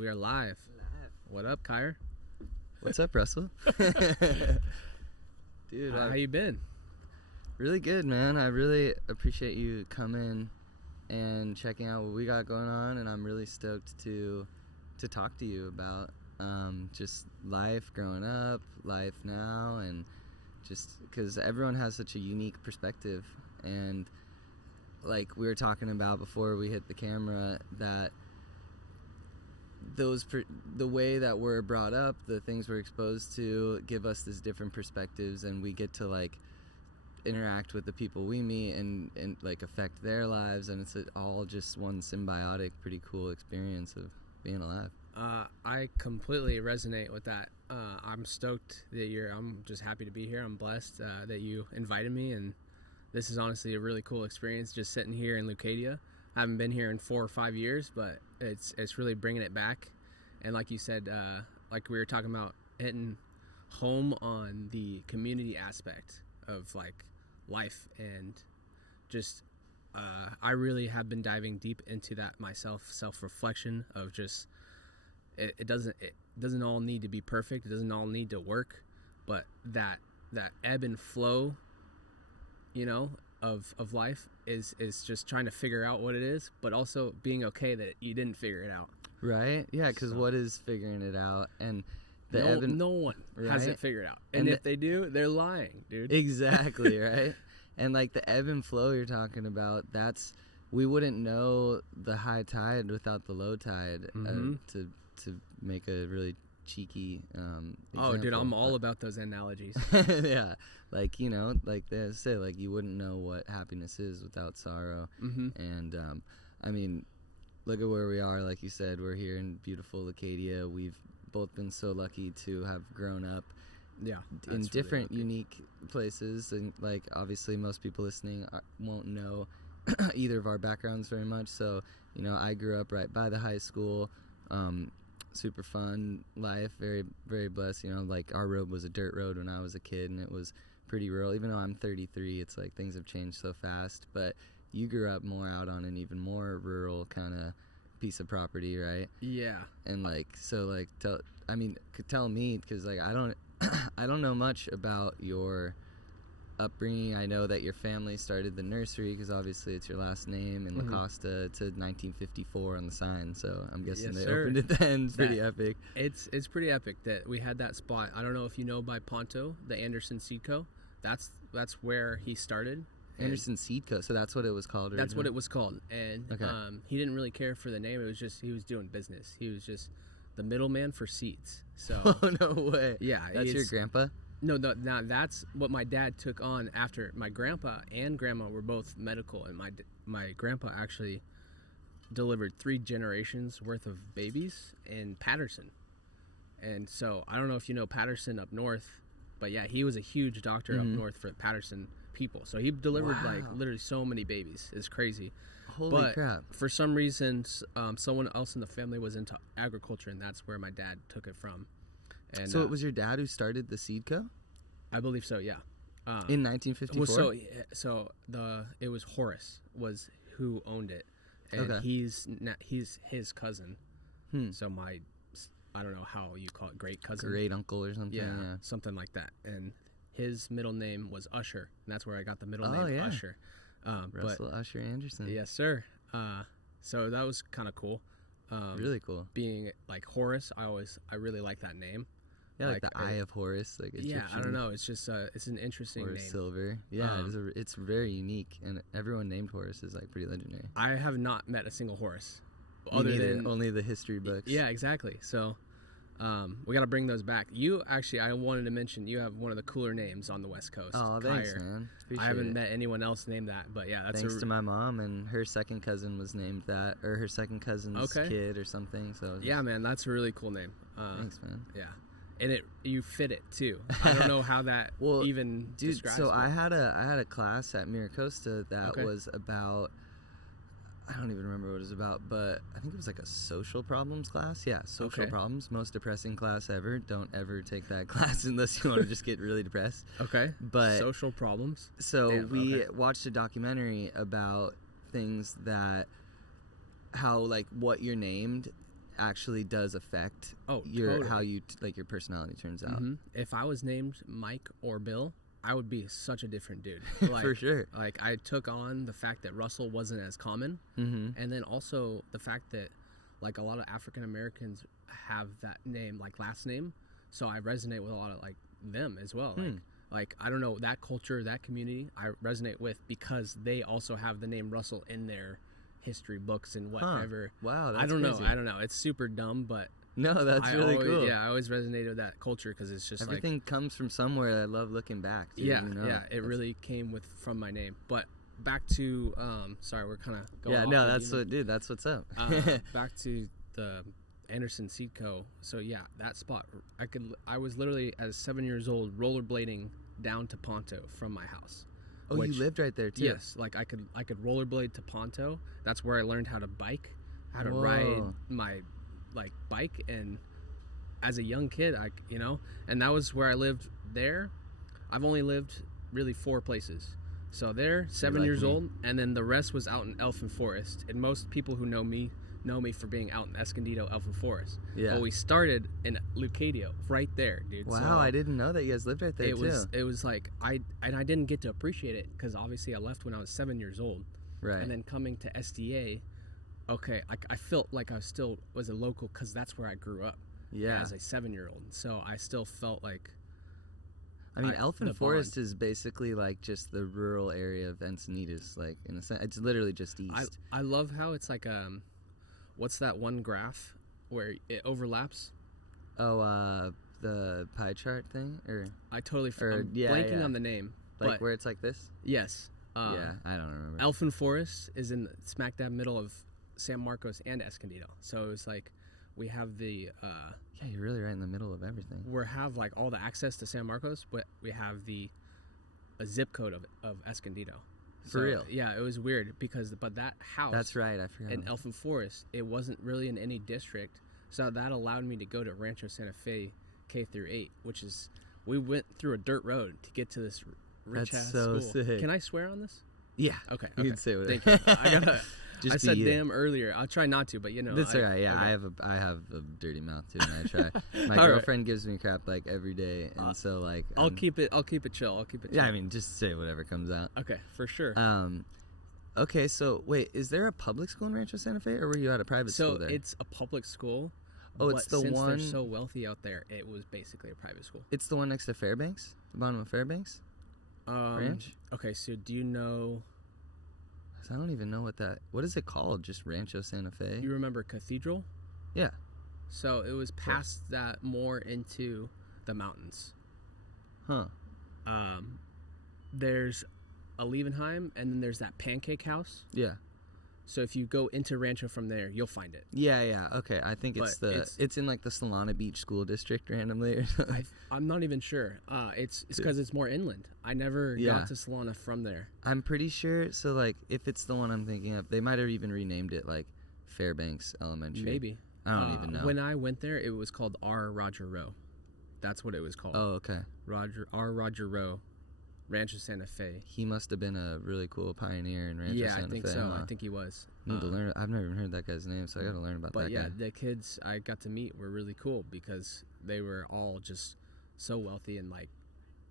We are live. What up, Kyre? What's up, Russell? Dude, how you been? Really good, man. I really appreciate you coming and checking out what we got going on, and I'm really stoked to talk to you about just life growing up, life now, and just because everyone has such a unique perspective. And like we were talking about before we hit the camera, that the way that we're brought up, the things we're exposed to, give us this different perspectives, and we get to like interact with the people we meet and like affect their lives, and it's all just one symbiotic, pretty cool experience of being alive. I completely resonate with that. I'm stoked that I'm just happy to be here. I'm blessed that you invited me, and this is honestly a really cool experience just sitting here in Leucadia. I haven't been here in 4 or 5 years, but it's really bringing it back. And like you said, like we were talking about, hitting home on the community aspect of like life, and just I really have been diving deep into that myself, self-reflection of just it doesn't all need to be perfect, it doesn't all need to work, but that ebb and flow, you know, of life is just trying to figure out what it is, but also being okay that you didn't figure it out. Right? Yeah, because what is figuring it out? And no one has it figured out. And if they do, they're lying, dude. Exactly, right? And like the ebb and flow you're talking about, we wouldn't know the high tide without the low tide, to make a really cheeky example. Dude, I'm all about those analogies. Yeah, like, you know, like they say, like you wouldn't know what happiness is without sorrow. And I mean, look at where we are. Like you said, we're here in beautiful Leucadia. We've both been so lucky to have grown up in different unique places, and like obviously most people listening won't know either of our backgrounds very much. So, you know, I grew up right by the high school. Super fun life, very, very blessed. You know, like our road was a dirt road when I was a kid, and it was pretty rural. Even though I'm 33, it's like things have changed so fast. But you grew up more out on an even more rural kind of piece of property, right? Yeah. And like, so like, tell me, because like I don't know much about your upbringing. I know that your family started the nursery because obviously it's your last name, and Leucadia to 1954 on the sign, so I'm guessing they opened it then. It's pretty epic. It's pretty epic that we had that spot. I don't know if you know by Ponto, the Anderson Seed Co. That's where he started. Anderson Seed Co. So that's what it was called originally? That's what it was called. And he didn't really care for the name. It was just he was doing business. He was just the middleman for seeds. So oh, no way. Yeah. That's your grandpa? No, that's what my dad took on after. My grandpa and grandma were both medical, and my grandpa actually delivered 3 generations worth of babies in Patterson. And so I don't know if you know Patterson up north, but yeah, he was a huge doctor up north for Patterson people. So he delivered like literally so many babies. It's crazy. Holy crap. For some reason, someone else in the family was into agriculture, and that's where my dad took it from. And, so it was your dad who started the Seed Co.? I believe so, yeah. In 1954? Well, it was Horace was who owned it, and he's his cousin. So I don't know how you call it, great cousin, great uncle or something. Yeah, something like that. And his middle name was Usher, and that's where I got the middle name Usher. Russell Usher Anderson. Yes, sir. So that was kind of cool. Really cool. Being like Horace, I really like that name. Yeah, like the Eye of Horus, like Egyptian. Yeah, I don't know. It's just it's an interesting Horus name. Silver. Yeah, it's very unique, and everyone named Horus is like pretty legendary. I have not met a single Horus, other than only the history books. Yeah, exactly. So we got to bring those back. You actually, I wanted to mention, you have one of the cooler names on the West Coast. Oh, thanks, man. I haven't met anyone else named that, but yeah, that's thanks to my mom, and her second cousin was named that, or her second cousin's kid or something. So yeah, man, that's a really cool name. Thanks, man. Yeah. And you fit it too. I don't know how that even describes so it. I had a class at Miracosta that was about, I don't even remember what it was about, but I think it was like a social problems class. Yeah, social problems. Most depressing class ever. Don't ever take that class unless you want to just get really depressed. Okay. But social problems. So we watched a documentary about things that, how like what you're named actually does affect how you like your personality turns out. If I was named Mike or Bill, I would be such a different dude. Like, for sure. Like I took on the fact that Russell wasn't as common, and then also the fact that like a lot of African Americans have that name, like last name, so I resonate with a lot of like them as well. Like I don't know, that culture, that community, I resonate with because they also have the name Russell in their history books and whatever. Wow, that's I don't crazy. know. I don't know. It's super dumb, but no, that's really cool. Yeah, I always resonated with that culture because it's just everything comes from somewhere. I love looking back. Dude, yeah, you know? yeah. It really came from my name. But back to sorry, we're kind of going. Yeah, no, that's what, dude. That's what's up. Back to the Anderson Seed Co. So yeah, that spot. I was literally at 7 years old rollerblading down to Ponto from my house. Oh, you lived right there too. Yes, like I could rollerblade to Ponto. That's where I learned how to bike, how to ride my like bike, and as a young kid, and that was where I lived there. I've only lived really 4 places. So there, 7 years old, and then the rest was out in Elfin Forest. And most people who know me for being out in Escondido, Elfin Forest. Yeah. But we started in Leucadia, right there, dude. Wow, so I didn't know that you guys lived right there It was like I didn't get to appreciate it because obviously I left when I was 7 years old. Right. And then coming to SDA, okay, I felt like I still was a local because that's where I grew up. Yeah. As a 7-year-old, so I still felt like. I mean, Elfin Forest is basically like just the rural area of Encinitas, like in a sense. It's literally just east. I love how it's like what's that one graph where it overlaps? Oh, the pie chart thing, or I totally blanking on the name. Like where it's like this. Yes. Yeah, I don't remember. Elfin Forest is in the smack dab middle of San Marcos and Escondido, so it was like we have the. Yeah, you're really right in the middle of everything. We have like all the access to San Marcos, but we have a zip code of Escondido. For real? Yeah, it was weird but that house. That's right, I forgot. In Elfin Forest, it wasn't really in any district, so that allowed me to go to Rancho Santa Fe K through 8, which is we went through a dirt road to get to this rich ass school. Sick. Can I swear on this? Yeah. Okay. You can say whatever. Thank you. I said damn earlier. I'll try not to, but That's all right. Yeah, okay. I have a dirty mouth too, and I try. My girlfriend gives me crap like every day, and so like I'll keep it chill. Yeah, I mean, just say whatever comes out. Okay, for sure. Okay, so wait, is there a public school in Rancho Santa Fe, or were you at a private school there? So it's a public school. Oh, it's the since one. They're so wealthy out there, it was basically a private school. It's the one next to Fairbanks, the bottom of Fairbanks. Ranch. Okay, so do you know? I don't even know what is it called? Just Rancho Santa Fe. You remember Cathedral? Yeah. So it was past that, more into the mountains. Huh. There's a Liebenheim, and then there's that pancake house. Yeah. So if you go into Rancho from there, you'll find it. Yeah. Okay, I think it's in like the Solana Beach School District randomly or something. I'm not even sure. It's because it's more inland. I never got to Solana from there. I'm pretty sure. So like, if it's the one I'm thinking of, they might have even renamed it like Fairbanks Elementary. Maybe. I don't even know. When I went there, it was called R. Roger Rowe. That's what it was called. Oh, okay. Roger Rowe. Rancho Santa Fe. He must have been a really cool pioneer in Rancho Santa Fe. Yeah, I think so. Huh? I think he was. Need to learn. I've never even heard that guy's name, so I got to learn about that guy. But yeah, the kids I got to meet were really cool because they were all just so wealthy, and like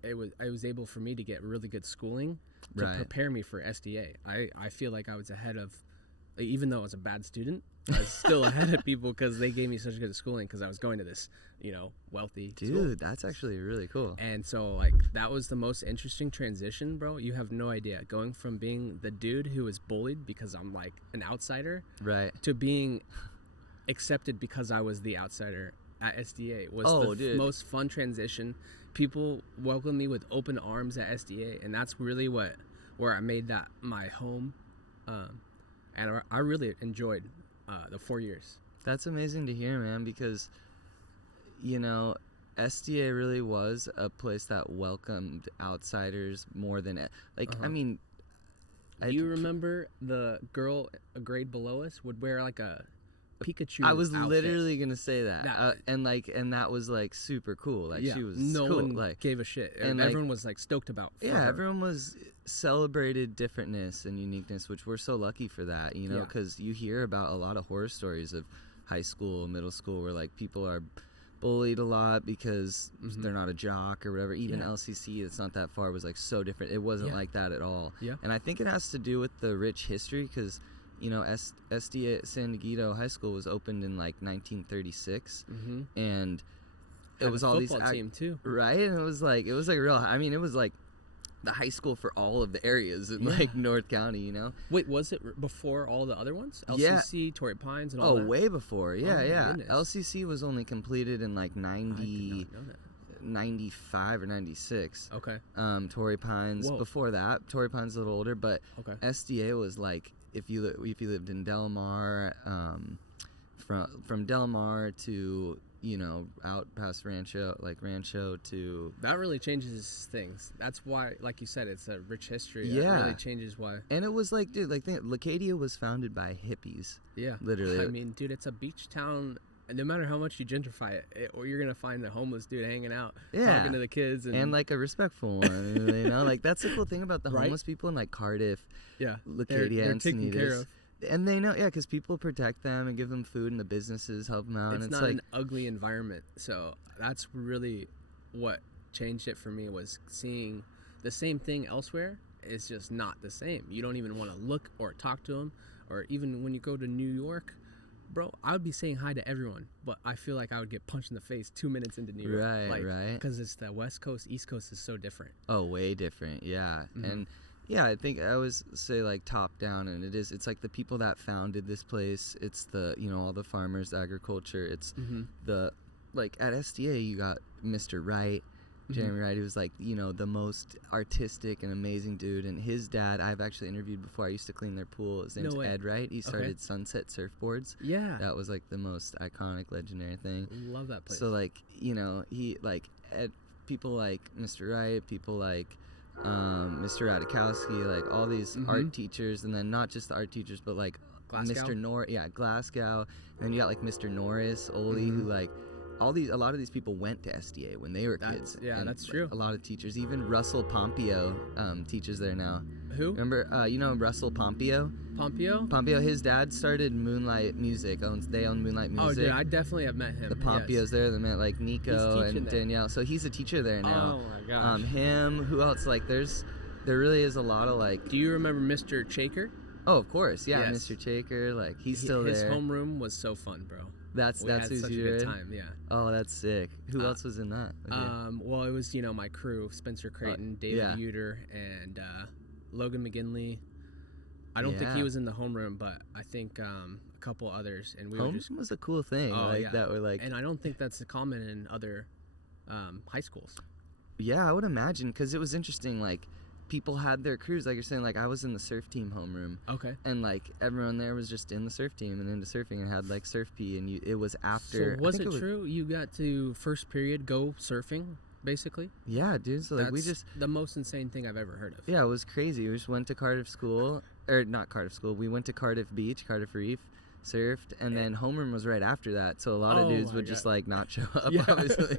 I was able for me to get really good schooling to prepare me for SDA. I feel like I was ahead of, even though I was a bad student, I was still ahead of people because they gave me such good schooling because I was going to this, wealthy school. That's actually really cool. And so, like, that was the most interesting transition, bro. You have no idea. Going from being the dude who was bullied because I'm, like, an outsider, to being accepted because I was the outsider at SDA was the most fun transition. People welcomed me with open arms at SDA, and that's really where I made that my home. And I really enjoyed the 4 years. That's amazing to hear, man, because, SDA really was a place that welcomed outsiders more than, I mean... Do you remember the girl a grade below us would wear, like, a Pikachu I was outfit. Literally going to say that. And that was, like, super cool. Like, she was no cool. one like, gave a shit. And everyone was, like, stoked about her. Everyone was celebrated differentness and uniqueness, which we're so lucky for that, because you hear about a lot of horror stories of high school, middle school, where like people are bullied a lot because they're not a jock or whatever. Even LCC, it's not that far, was like so different. It wasn't like that at all. And I think it has to do with the rich history, because SDA San Diego High School was opened in like 1936, and it was all these team too, right? And it was like real. I mean, it was like the high school for all of the areas in like North County, Wait, was it before all the other ones? LCC, Torrey Pines, and all that? Oh, way before. Yeah, yeah. Goodness. LCC was only completed in like 95 or 96. Okay. Torrey Pines before that. Torrey Pines a little older, but SDA was like, if you lived in Del Mar, from Del Mar to out past Rancho to... That really changes things. That's why, like you said, it's a rich history. Yeah. It really changes why. And it was like, dude, like, Leucadia was founded by hippies. Yeah. Literally. I mean, dude, it's a beach town. And no matter how much you gentrify it, or you're going to find a homeless dude hanging out, talking to the kids. And like a respectful one, Like, that's the cool thing about the homeless people in, like, Cardiff, Leucadia, they're taken care Encinitas. of. And they know, because people protect them and give them food, and the businesses help them out. It's and not like an ugly environment. So that's really what changed it for me, was seeing the same thing elsewhere. It's just not the same. You don't even want to look or talk to them. Or even when you go to New York, bro, I would be saying hi to everyone, but I feel like I would get punched in the face 2 minutes into New York. Right. Because it's the West Coast, East Coast is so different. Oh, way different, yeah. And yeah, I think I always say like top down, and it's like the people that founded this place. It's the, all the farmers, the agriculture. It's the, like at SDA, you got Mr. Wright, Jeremy Wright, who's like, the most artistic and amazing dude. And his dad, I've actually interviewed before. I used to clean their pool. His name's Ed Wright. He started Sunset Surfboards. Yeah. That was like the most iconic, legendary thing. Love that place. So like, he like Ed, people like Mr. Wright, people like Mr. Radikowski, like all these art teachers, and then not just the art teachers, but like Glasgow? Glasgow. And then you got like Mr. Norris, Oli, who like a lot of these people went to SDA when they were kids. Yeah, and that's true. A lot of teachers, even Russell Pompeo, teaches there now. Who? Remember, Russell Pompeo? Pompeo, his dad started Moonlight Music. They own Moonlight Music. Oh, dude, I definitely have met him. The Pompeos there, they met like Nico and there. Danielle. So he's a teacher there now. Oh my gosh. Him, who else? Like, there really is a lot of like... Do you remember Mr. Chaker? Oh, of course, yeah, yes. Mr. Chaker, like, he's still there. His homeroom was so fun, bro. That's had who's such you a good in? time, yeah. Oh, that's sick. Who else was in that? Well, it was, my crew, Spencer Creighton, David Uter, and Logan McGinley. I don't think he was in the homeroom, but I think a couple others, and we were just... was a cool thing, that were like... And I don't think that's common in other high schools. Yeah, I would imagine, because it was interesting, like, people had their crews, like you're saying, like I was in the surf team homeroom. Okay. And like everyone there was just in the surf team and into surfing and had like surf P, and it was after. So was it true you got to first period go surfing basically? Yeah, dude. So like That's we just the most insane thing I've ever heard of. Yeah, it was crazy. We just went to Cardiff School, or not Cardiff School. We went to Cardiff Beach, Cardiff Reef, surfed, and then homeroom was right after that. So a lot of dudes would just like not show up, obviously.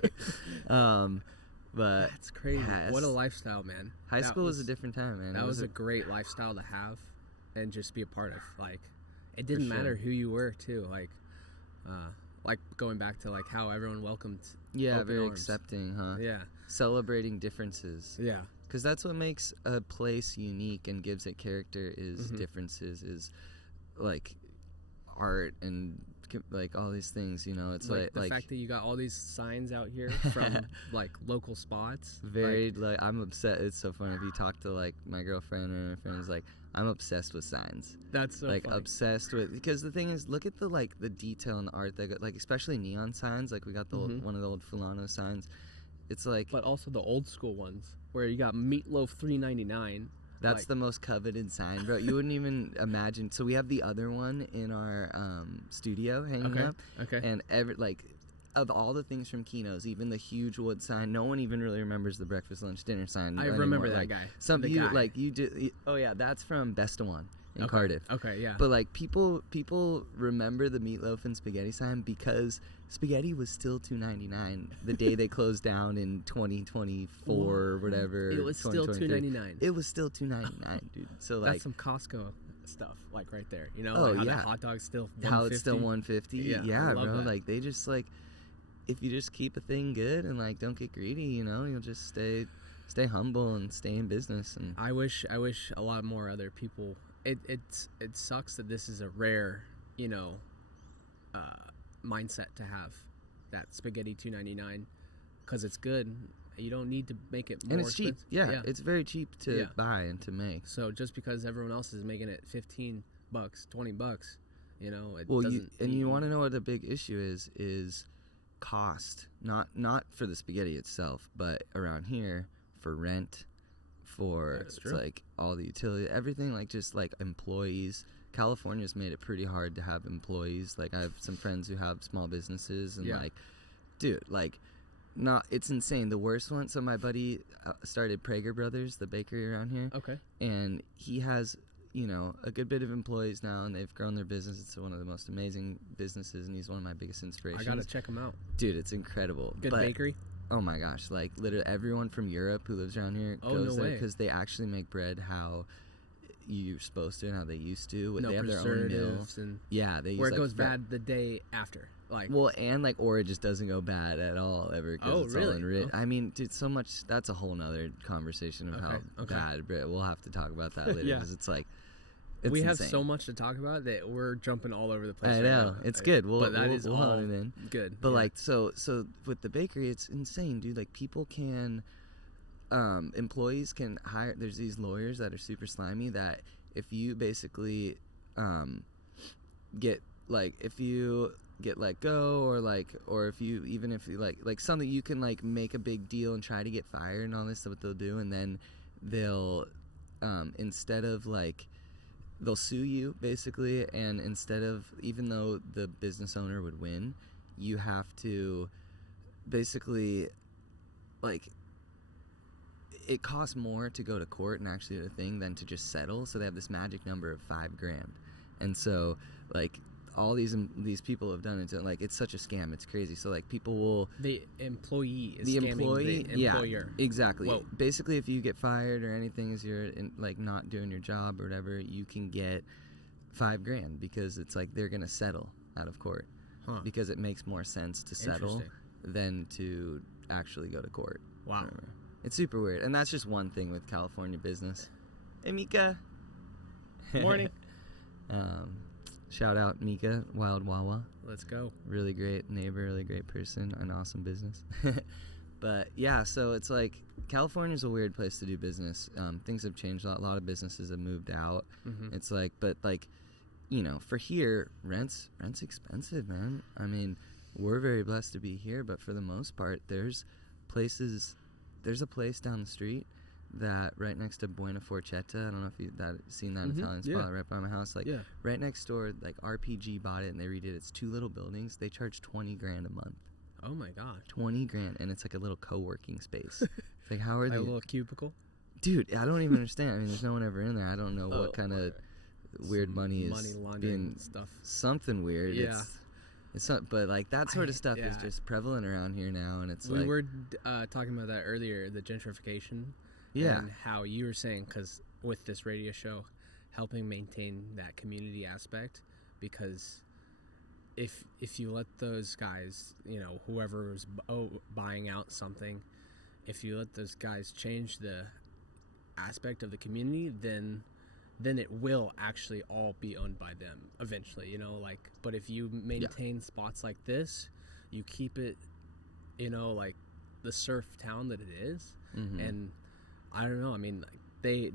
But that's crazy. What a lifestyle, man. High school was a different time, man. That was a great lifestyle to have and just be a part of. Like, it didn't matter who you were, too. Like going back to like how everyone welcomed. Yeah, very arms. Accepting, huh? Yeah. Celebrating differences. Yeah. Because that's what makes a place unique and gives it character is differences, is like art and like all these things, it's like the fact that you got all these signs out here from like local spots. Very like I'm upset. It's so funny if you talk to like my girlfriend or my friends, like I'm obsessed with signs. That's so like funny. Obsessed with, because the thing is, look at the detail in the art that got, like especially neon signs. Like we got the old, one of the old Fulano signs. It's like, but also the old school ones where you got Meatloaf $3.99. That's the most coveted sign, bro. You wouldn't even imagine. So we have the other one in our studio hanging up. Okay. And of all the things from Kino's, even the huge wood sign, no one even really remembers the breakfast, lunch, dinner sign. I remember that guy. Some you guy. Like you do. Oh yeah, that's from Best of One in Cardiff. Okay, yeah. But like people remember the meatloaf and spaghetti sign because spaghetti was still $2.99 the day they closed down in 2024 or whatever. It was still $2.99. It was still $2.99, dude. So like that's some Costco stuff, like right there. You know, Oh, like how yeah. that hot dog's still 150. How it's still 150. Yeah, I love bro. that. Like they just like, if you just keep a thing good and like don't get greedy, you know, you'll just stay humble and stay in business. And I wish a lot more other people. It sucks that this is a rare, you know, mindset to have, that spaghetti $2.99, because it's good. You don't need to make it more and it's cheap. expensive. Yeah, it's very cheap to buy and to make. So just because everyone else is making it $15, $20, you know, it Well, doesn't. you want to know what the big issue is cost. Not for the spaghetti itself, but around here for rent, for like all the utility, everything, like just like employees. California's made it pretty hard to have employees. Like I have some friends who have small businesses, and like, dude, like, it's insane. The worst one. So my buddy started Prager Brothers, the bakery around here. Okay. And he has, you know, a good bit of employees now, and they've grown their business. It's one of the most amazing businesses, and he's one of my biggest inspirations. I gotta check him out. Dude, it's incredible. Good bakery. Oh my gosh, like literally everyone from Europe who lives around here goes there because they actually make bread how you're supposed to and how they used to. No they have their own mill. And they use where it goes bad the day after. Like, well, and like, or it just doesn't go bad at all ever. Oh, it's really? All I mean, dude, so much. That's a whole nother conversation of how bad bread. We'll have to talk about that later because it's like. It's we have insane. so much to talk about that we're jumping all over the place. I know. It's good. We'll all it in. Good. But like, so with the bakery, it's insane, dude. Like people can, employees can hire. There's these lawyers that are super slimy that if you basically, get let go or if you like something, you can like make a big deal and try to get fired and all this stuff. What they'll do, and then they'll, instead of like. They'll sue you basically, and instead of, even though the business owner would win, you have to basically, like, it costs more to go to court and actually do the thing than to just settle. So they have this magic number of $5,000, and so like all these people have done it. Like it's such a scam, it's crazy. So like people will, the employee is scamming the employer. Yeah, exactly. Whoa. Basically, if you get fired or anything, as you're like not doing your job or whatever, you can get $5,000 because it's like they're gonna settle out of court because it makes more sense to settle than to actually go to court. Wow. It's super weird, and that's just one thing with California business. Hey Mika. Morning. Shout out Mika, Wild Wawa. Let's go. Really great neighbor, really great person, an awesome business. But yeah, so it's like California's a weird place to do business. Things have changed a lot. A lot of businesses have moved out. Mm-hmm. It's like, but like, you know, for here, rent's expensive, man. I mean, we're very blessed to be here, but for the most part, there's a place down the street that right next to Buena Forchetta. I don't know if you've seen that Italian spot right by my house. Like right next door, like RPG bought it and they redid it. It's two little buildings. They charge $20,000 a month. Oh my god. $20,000, and it's like a little co-working space. It's like, how are they? A little cubicle. Dude, I don't even understand. I mean, there's no one ever in there. I don't know what kind of weird money laundering stuff. Something weird. Yeah. It's not, but like that sort of stuff is just prevalent around here now, and it's we were talking about that earlier, the gentrification. Yeah. And how you were saying, because with this radio show, helping maintain that community aspect, because if you let those guys, you know, whoever's buying out something, if you let those guys change the aspect of the community, then it will actually all be owned by them eventually, you know, like, but if you maintain spots like this, you keep it, you know, like the surf town that it is, and I don't know. I mean, you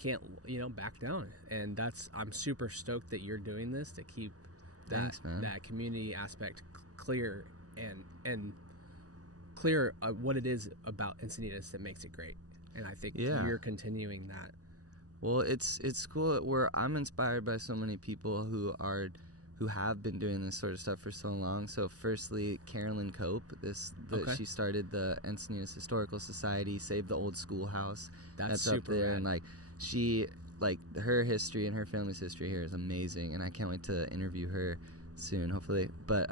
can't, you know, back down, and I'm super stoked that you're doing this to keep that community aspect clear and clear what it is about Encinitas that makes it great, and I think you're continuing that. Well, it's cool. I'm inspired by so many people who have been doing this sort of stuff for so long. So firstly, Carolyn Cope, she started the Encinitas Historical Society, Save the Old Schoolhouse. That's up there, rad. And like she, like her history and her family's history here is amazing, and I can't wait to interview her soon, hopefully. But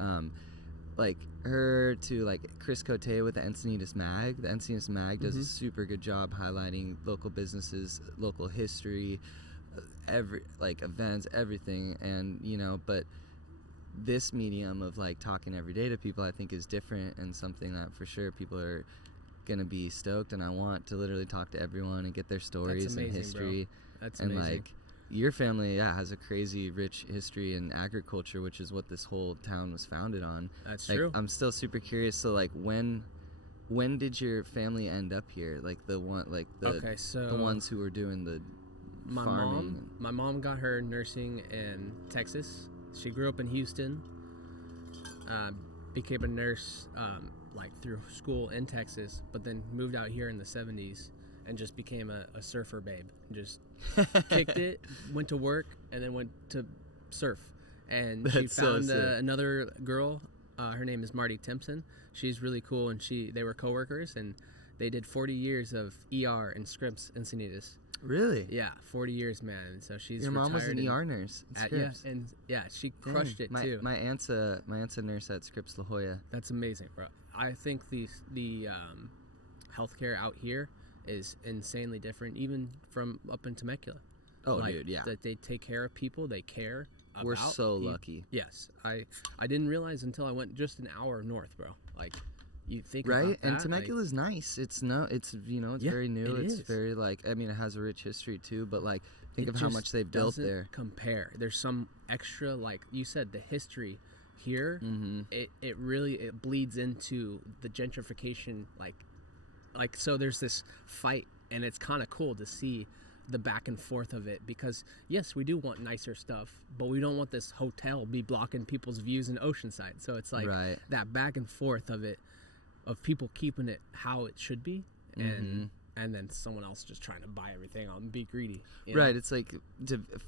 like her to like Chris Cote with the Encinitas Mag. The Encinitas Mag does a super good job highlighting local businesses, local history, events, everything, and but this medium of like talking every day to people, I think is different, and something that for sure people are gonna be stoked, and I want to literally talk to everyone and get their stories and history. That's and amazing. Like your family has a crazy rich history in agriculture, which is what this whole town was founded on. That's true. I'm still super curious. So like when did your family end up here? Like the ones who were doing the farming. My mom got her nursing in Texas. She grew up in Houston, became a nurse through school in Texas, but then moved out here in the 70s and just became a surfer babe. Just kicked it, went to work, and then went to surf. And she found another girl. Her name is Marty Timpson. She's really cool, and they were coworkers, and they did 40 years of ER and scripts in Encinitas. Really? Yeah, 40 years, man. So she's your mom was an ER nurse. She crushed it too. My aunt's a nurse at Scripps La Jolla. That's amazing, bro. I think the healthcare out here is insanely different, even from up in Temecula. Oh, dude, yeah. That they take care of people, they care. We're so lucky. Yes, I didn't realize until I went just an hour north, bro. Like, you think right? about that, and Temecula's nice. It's very new. It's very it has a rich history too. But like, think of how much they've built there. Compare. There's some extra, like you said, the history here. Mm-hmm. It really bleeds into the gentrification. Like so there's this fight, and it's kind of cool to see the back and forth of it, because yes, we do want nicer stuff, but we don't want this hotel be blocking people's views in Oceanside. So it's like that back and forth of it, of people keeping it how it should be, and then someone else just trying to buy everything and be greedy. Right. It's like,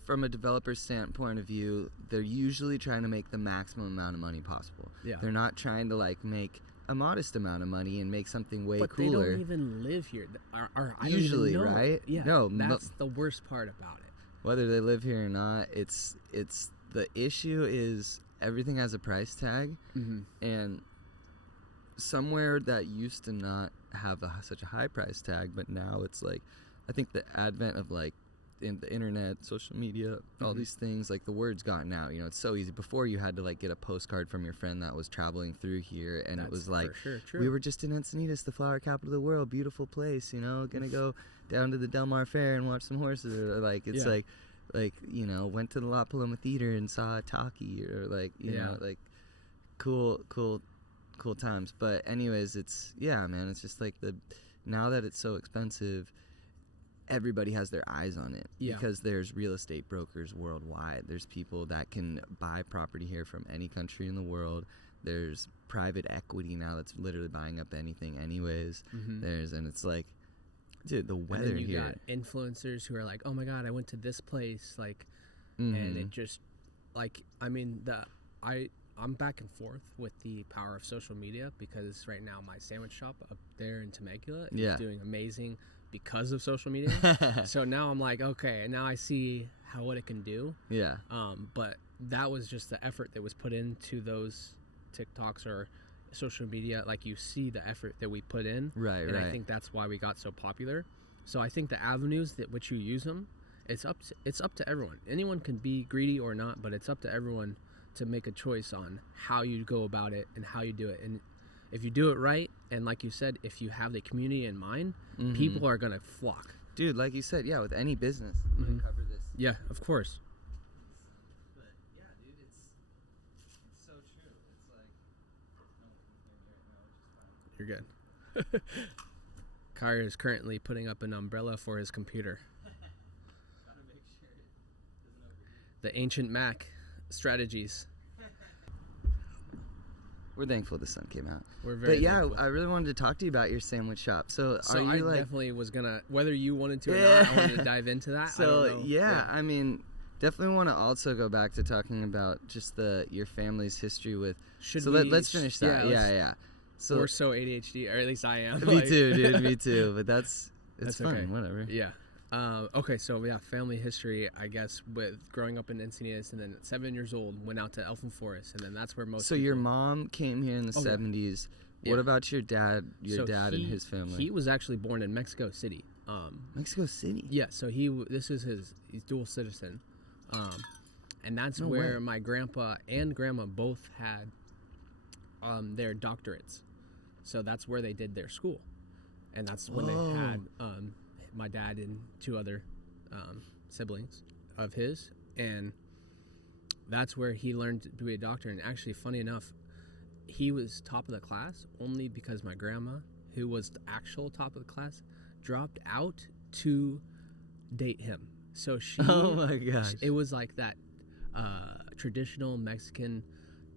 from a developer's standpoint of view, they're usually trying to make the maximum amount of money possible. Yeah. They're not trying to like make a modest amount of money and make something way but cooler. But they don't even live here. I usually, don't even know. right? Yeah. No, that's the worst part about it. Whether they live here or not, it's the issue is everything has a price tag, and somewhere that used to not have such a high price tag, but now it's like, I think the advent of like in the internet, social media, all these things, like the word's gotten out. It's so easy. Before, you had to like get a postcard from your friend that was traveling through here, and it was like, we were just in Encinitas, the flower capital of the world, beautiful place, gonna go down to the Del Mar Fair and watch some horses, or like it's like went to the La Paloma Theater and saw a talkie, or like like cool times. But anyways, it's man, it's just like now that it's so expensive, everybody has their eyes on it, because there's real estate brokers worldwide. There's people that can buy property here from any country in the world. There's private equity now that's literally buying up anything anyways. And it's like, dude, the weather and then you here. got influencers who are like, oh my God, I went to this place, like, and it just, like, I mean, I'm back and forth with the power of social media, because right now my sandwich shop up there in Temecula is doing amazing because of social media. So now I'm like, okay, and now I see what it can do. Yeah. But that was just the effort that was put into those TikToks or social media. Like, you see the effort that we put in. Right. And I think that's why we got so popular. So I think the avenues that which you use them, it's up to everyone. Anyone can be greedy or not, but it's up to everyone to make a choice on how you go about it and how you do it. And if you do it right, and like you said, if you have the community in mind, people are going to flock. Dude, like you said, with any business, I'm going to cover this. Yeah, of course. But yeah, dude, it's so true. It's like, no, you're good. Kyre is currently putting up an umbrella for his computer. Gotta make sure it doesn't overheat. The ancient Mac strategies. We're thankful the sun came out. We're very thankful. I really wanted to talk to you about your sandwich shop. So are you I definitely was gonna, whether you wanted to or not, I wanted to dive into that. So I don't know. I mean, definitely want to also go back to talking about just your family's history with. Let's finish that. Yeah. So we're so ADHD, or at least I am. Me too, dude. Me too. But that's fun. Okay. Whatever. Yeah. Okay, so family history, I guess, with growing up in Encinitas, and then at 7 years old, went out to Elfin Forest, and then that's where most. So your mom came here in the 70s. Yeah. What about your dad? Your dad and his family. He was actually born in Mexico City. Mexico City. Yeah, so this is he's dual citizen, and that's where my grandpa and grandma both had their doctorates. So that's where they did their school, and that's when they had my dad and 2 other siblings of his, and that's where he learned to be a doctor. And actually, funny enough, he was top of the class only because my grandma, who was the actual top of the class, dropped out to date him. So she, oh my gosh, it was like that traditional Mexican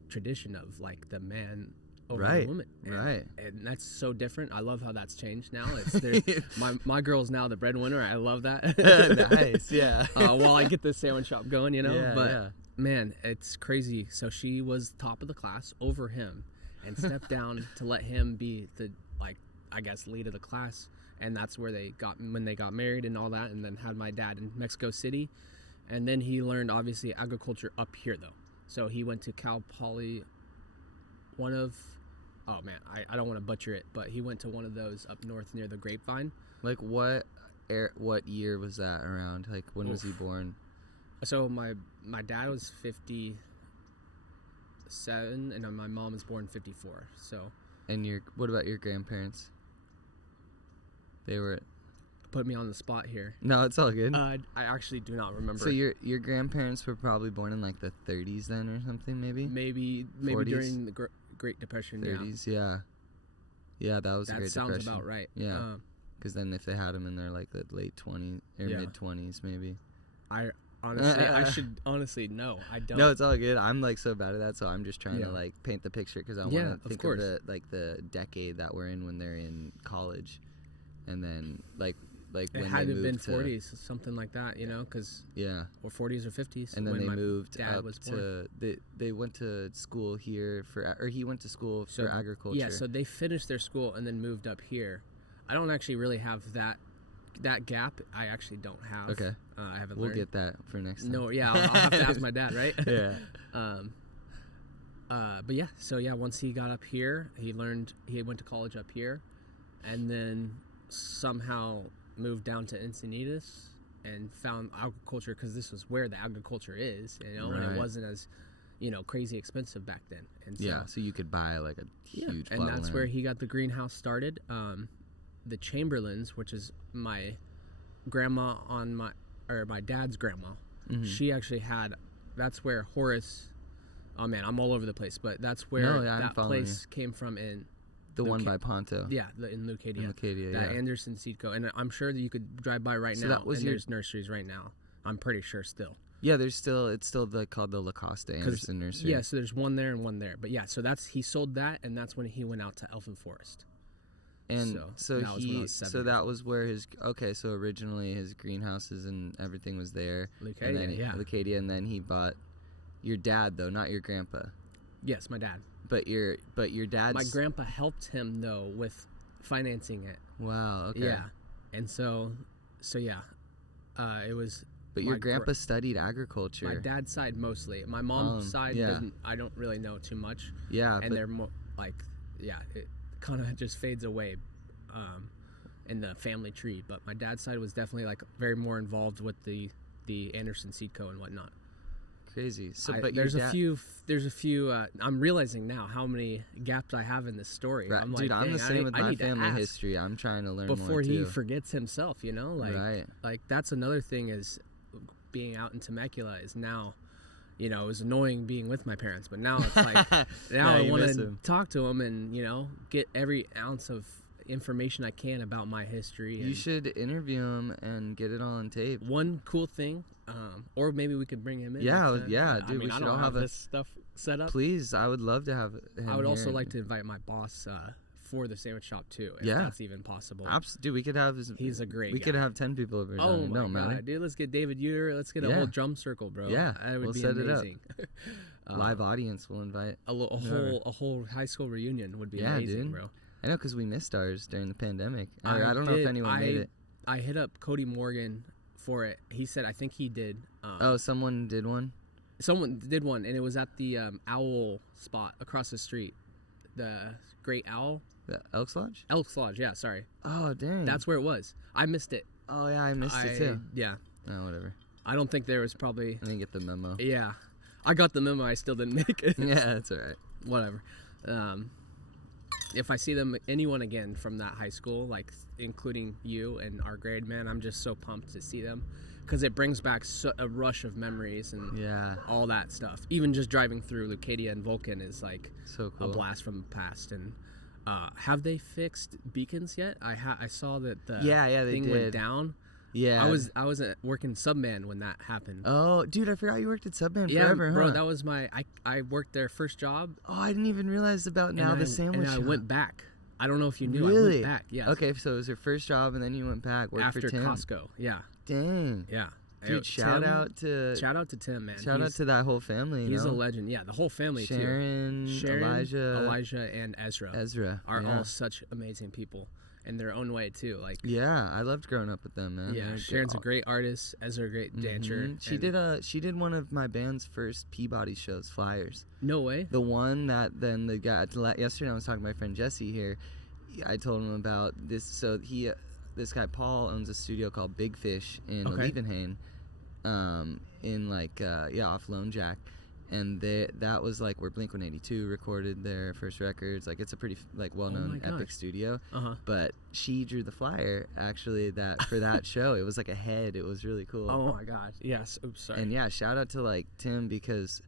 tradition of like the man over the woman, and that's so different. I love how that's changed now. My girl's now the breadwinner. I love that. Nice, yeah. While I get this sandwich shop going, but yeah. Man, it's crazy. So she was top of the class over him, and stepped down to let him be the I guess lead of the class. And that's where when they got married and all that, and then had my dad in Mexico City. And then he learned, obviously, agriculture up here, though. So he went to Cal Poly, I don't want to butcher it, but he went to one of those up north near the Grapevine. Like what year was that around? Like when was he born? So my dad was 57, and my mom was born 54. So. And what about your grandparents? They were. Put me on the spot here. No, it's all good. I actually do not remember. So your grandparents were probably born in like the 30s then, or something, maybe. Maybe 40s? During the Great Depression. 30s, yeah. That was the Great Depression. That sounds about right. Yeah. Because then if they had them in their like the late 20s or mid 20s, maybe. I should honestly know. I don't. No, it's all good. I'm like so bad at that, so I'm just trying to like paint the picture because I want to think of the decade that we're in when they're in college, and then like it when had to have been 40s, something like that, because or 40s or 50s. And then they moved up to they went to school here he went to school for agriculture. Yeah, so they finished their school and then moved up here. I don't actually really have that gap. I actually don't have. Okay. I haven't We'll learned. get that for next time. No, yeah, I'll have to ask my dad, right? Yeah. But yeah, so yeah, once he got up here, he went to college up here, and then somehow moved down to Encinitas and found agriculture because this was where the agriculture is, and it wasn't as, crazy expensive back then. And so, so you could buy like a huge plot and that's of land. where he got the greenhouse started. The Chamberlains, which is my grandma my dad's grandma, she actually had. That's where Horace. Oh man, I'm all over the place, but that's where that place came from in. The one by Ponto. Yeah, in Leucadia. In Leucadia, that Anderson Seed Co. And I'm sure that you could drive by right now. There's nurseries right now. I'm pretty sure still. Yeah, it's still called the Leucadia Anderson Nursery. Yeah, so there's one there and one there. But yeah, so he sold that, and that's when he went out to Elfin Forest. And so that was where so originally his greenhouses and everything was there. Leucadia, and then he bought your dad though, not your grandpa. Yes, my dad. But your dad's... My grandpa helped him though with financing it. Wow. Okay. Yeah, and so yeah, it was. But your grandpa studied agriculture. My dad's side mostly. My mom's side doesn't. I don't really know too much. Yeah, and they're it kind of just fades away in the family tree. But my dad's side was definitely very more involved with the Anderson Seed Co. and whatnot. Crazy. So, there's a few. I'm realizing now how many gaps I have in this story. Right. I'm Dude, I'm the same with my family history. I'm trying to learn more before he forgets himself. Right. Like that's another thing is being out in Temecula is now. It was annoying being with my parents, but now it's like now I want to talk to them and get every ounce of information I can about my history. You should interview him and get it all on tape. One cool thing, or maybe we could bring him in. Yeah, dude. We should all have this stuff set up. Please, I would love to have him. I would also like to invite my boss for the sandwich shop too, if that's even possible. Dude, we could have. He's a great. We could have 10 people over. Oh my god, dude! Let's get David Uter. Let's get a whole drum circle, bro. Yeah, we'll set amazing. It up. Live audience we'll invite. A whole high school reunion would be amazing, dude. Bro. I know, because we missed ours during the pandemic. I don't know if anyone made it. I hit up Cody Morgan for it. He said I think he did. Someone did one? Someone did one, and it was at the Owl spot across the street. the Great Owl. The Elks Lodge? Elks Lodge, yeah, sorry. Oh, dang. That's where it was. I missed it. Oh, yeah, I missed it too. Yeah. Oh, whatever. I don't think there was probably... I didn't get the memo. Yeah. I got the memo, I still didn't make it. Yeah, that's all right. Whatever. If I see anyone again from that high school, like including you and our grade, man, I'm just so pumped to see them. Because it brings back a rush of memories and all that stuff. Even just driving through Leucadia and Vulcan is like so cool. A blast from the past. And have they fixed beacons yet? I saw that the thing went down. Yeah. I was working Subman when that happened. Oh, dude, I forgot you worked at Subman forever, bro, huh? that was I worked their first job. Oh, I didn't even realize about the sandwich shop. And I went back. I don't know if you knew. Really? I went back, yeah. Okay, so it was your first job, and then you went back, worked after for Tim. Costco, yeah. Dang. Yeah. Dude, shout out to Tim, man. Shout out to that whole family. He's a legend. Yeah, the whole family Sharon, Elijah, and Ezra are all such amazing people in their own way too. Like I loved growing up with them, man. Yeah, Sharon's a great artist. Ezra a great dancer. She did one of my band's first Peabody shows, Flyers. No way. The one that then the guy yesterday I was talking to my friend Jesse here. I told him about this. So this guy Paul owns a studio called Big Fish in Leeuwenhoek. In off Lone Jack, and that was like where Blink-182 recorded their first records. Like it's a pretty well-known epic studio. But she drew the flyer actually for that show. It was like a head. It was really cool. Oh my gosh. Yes. Oops. Sorry. And shout out to Tim, because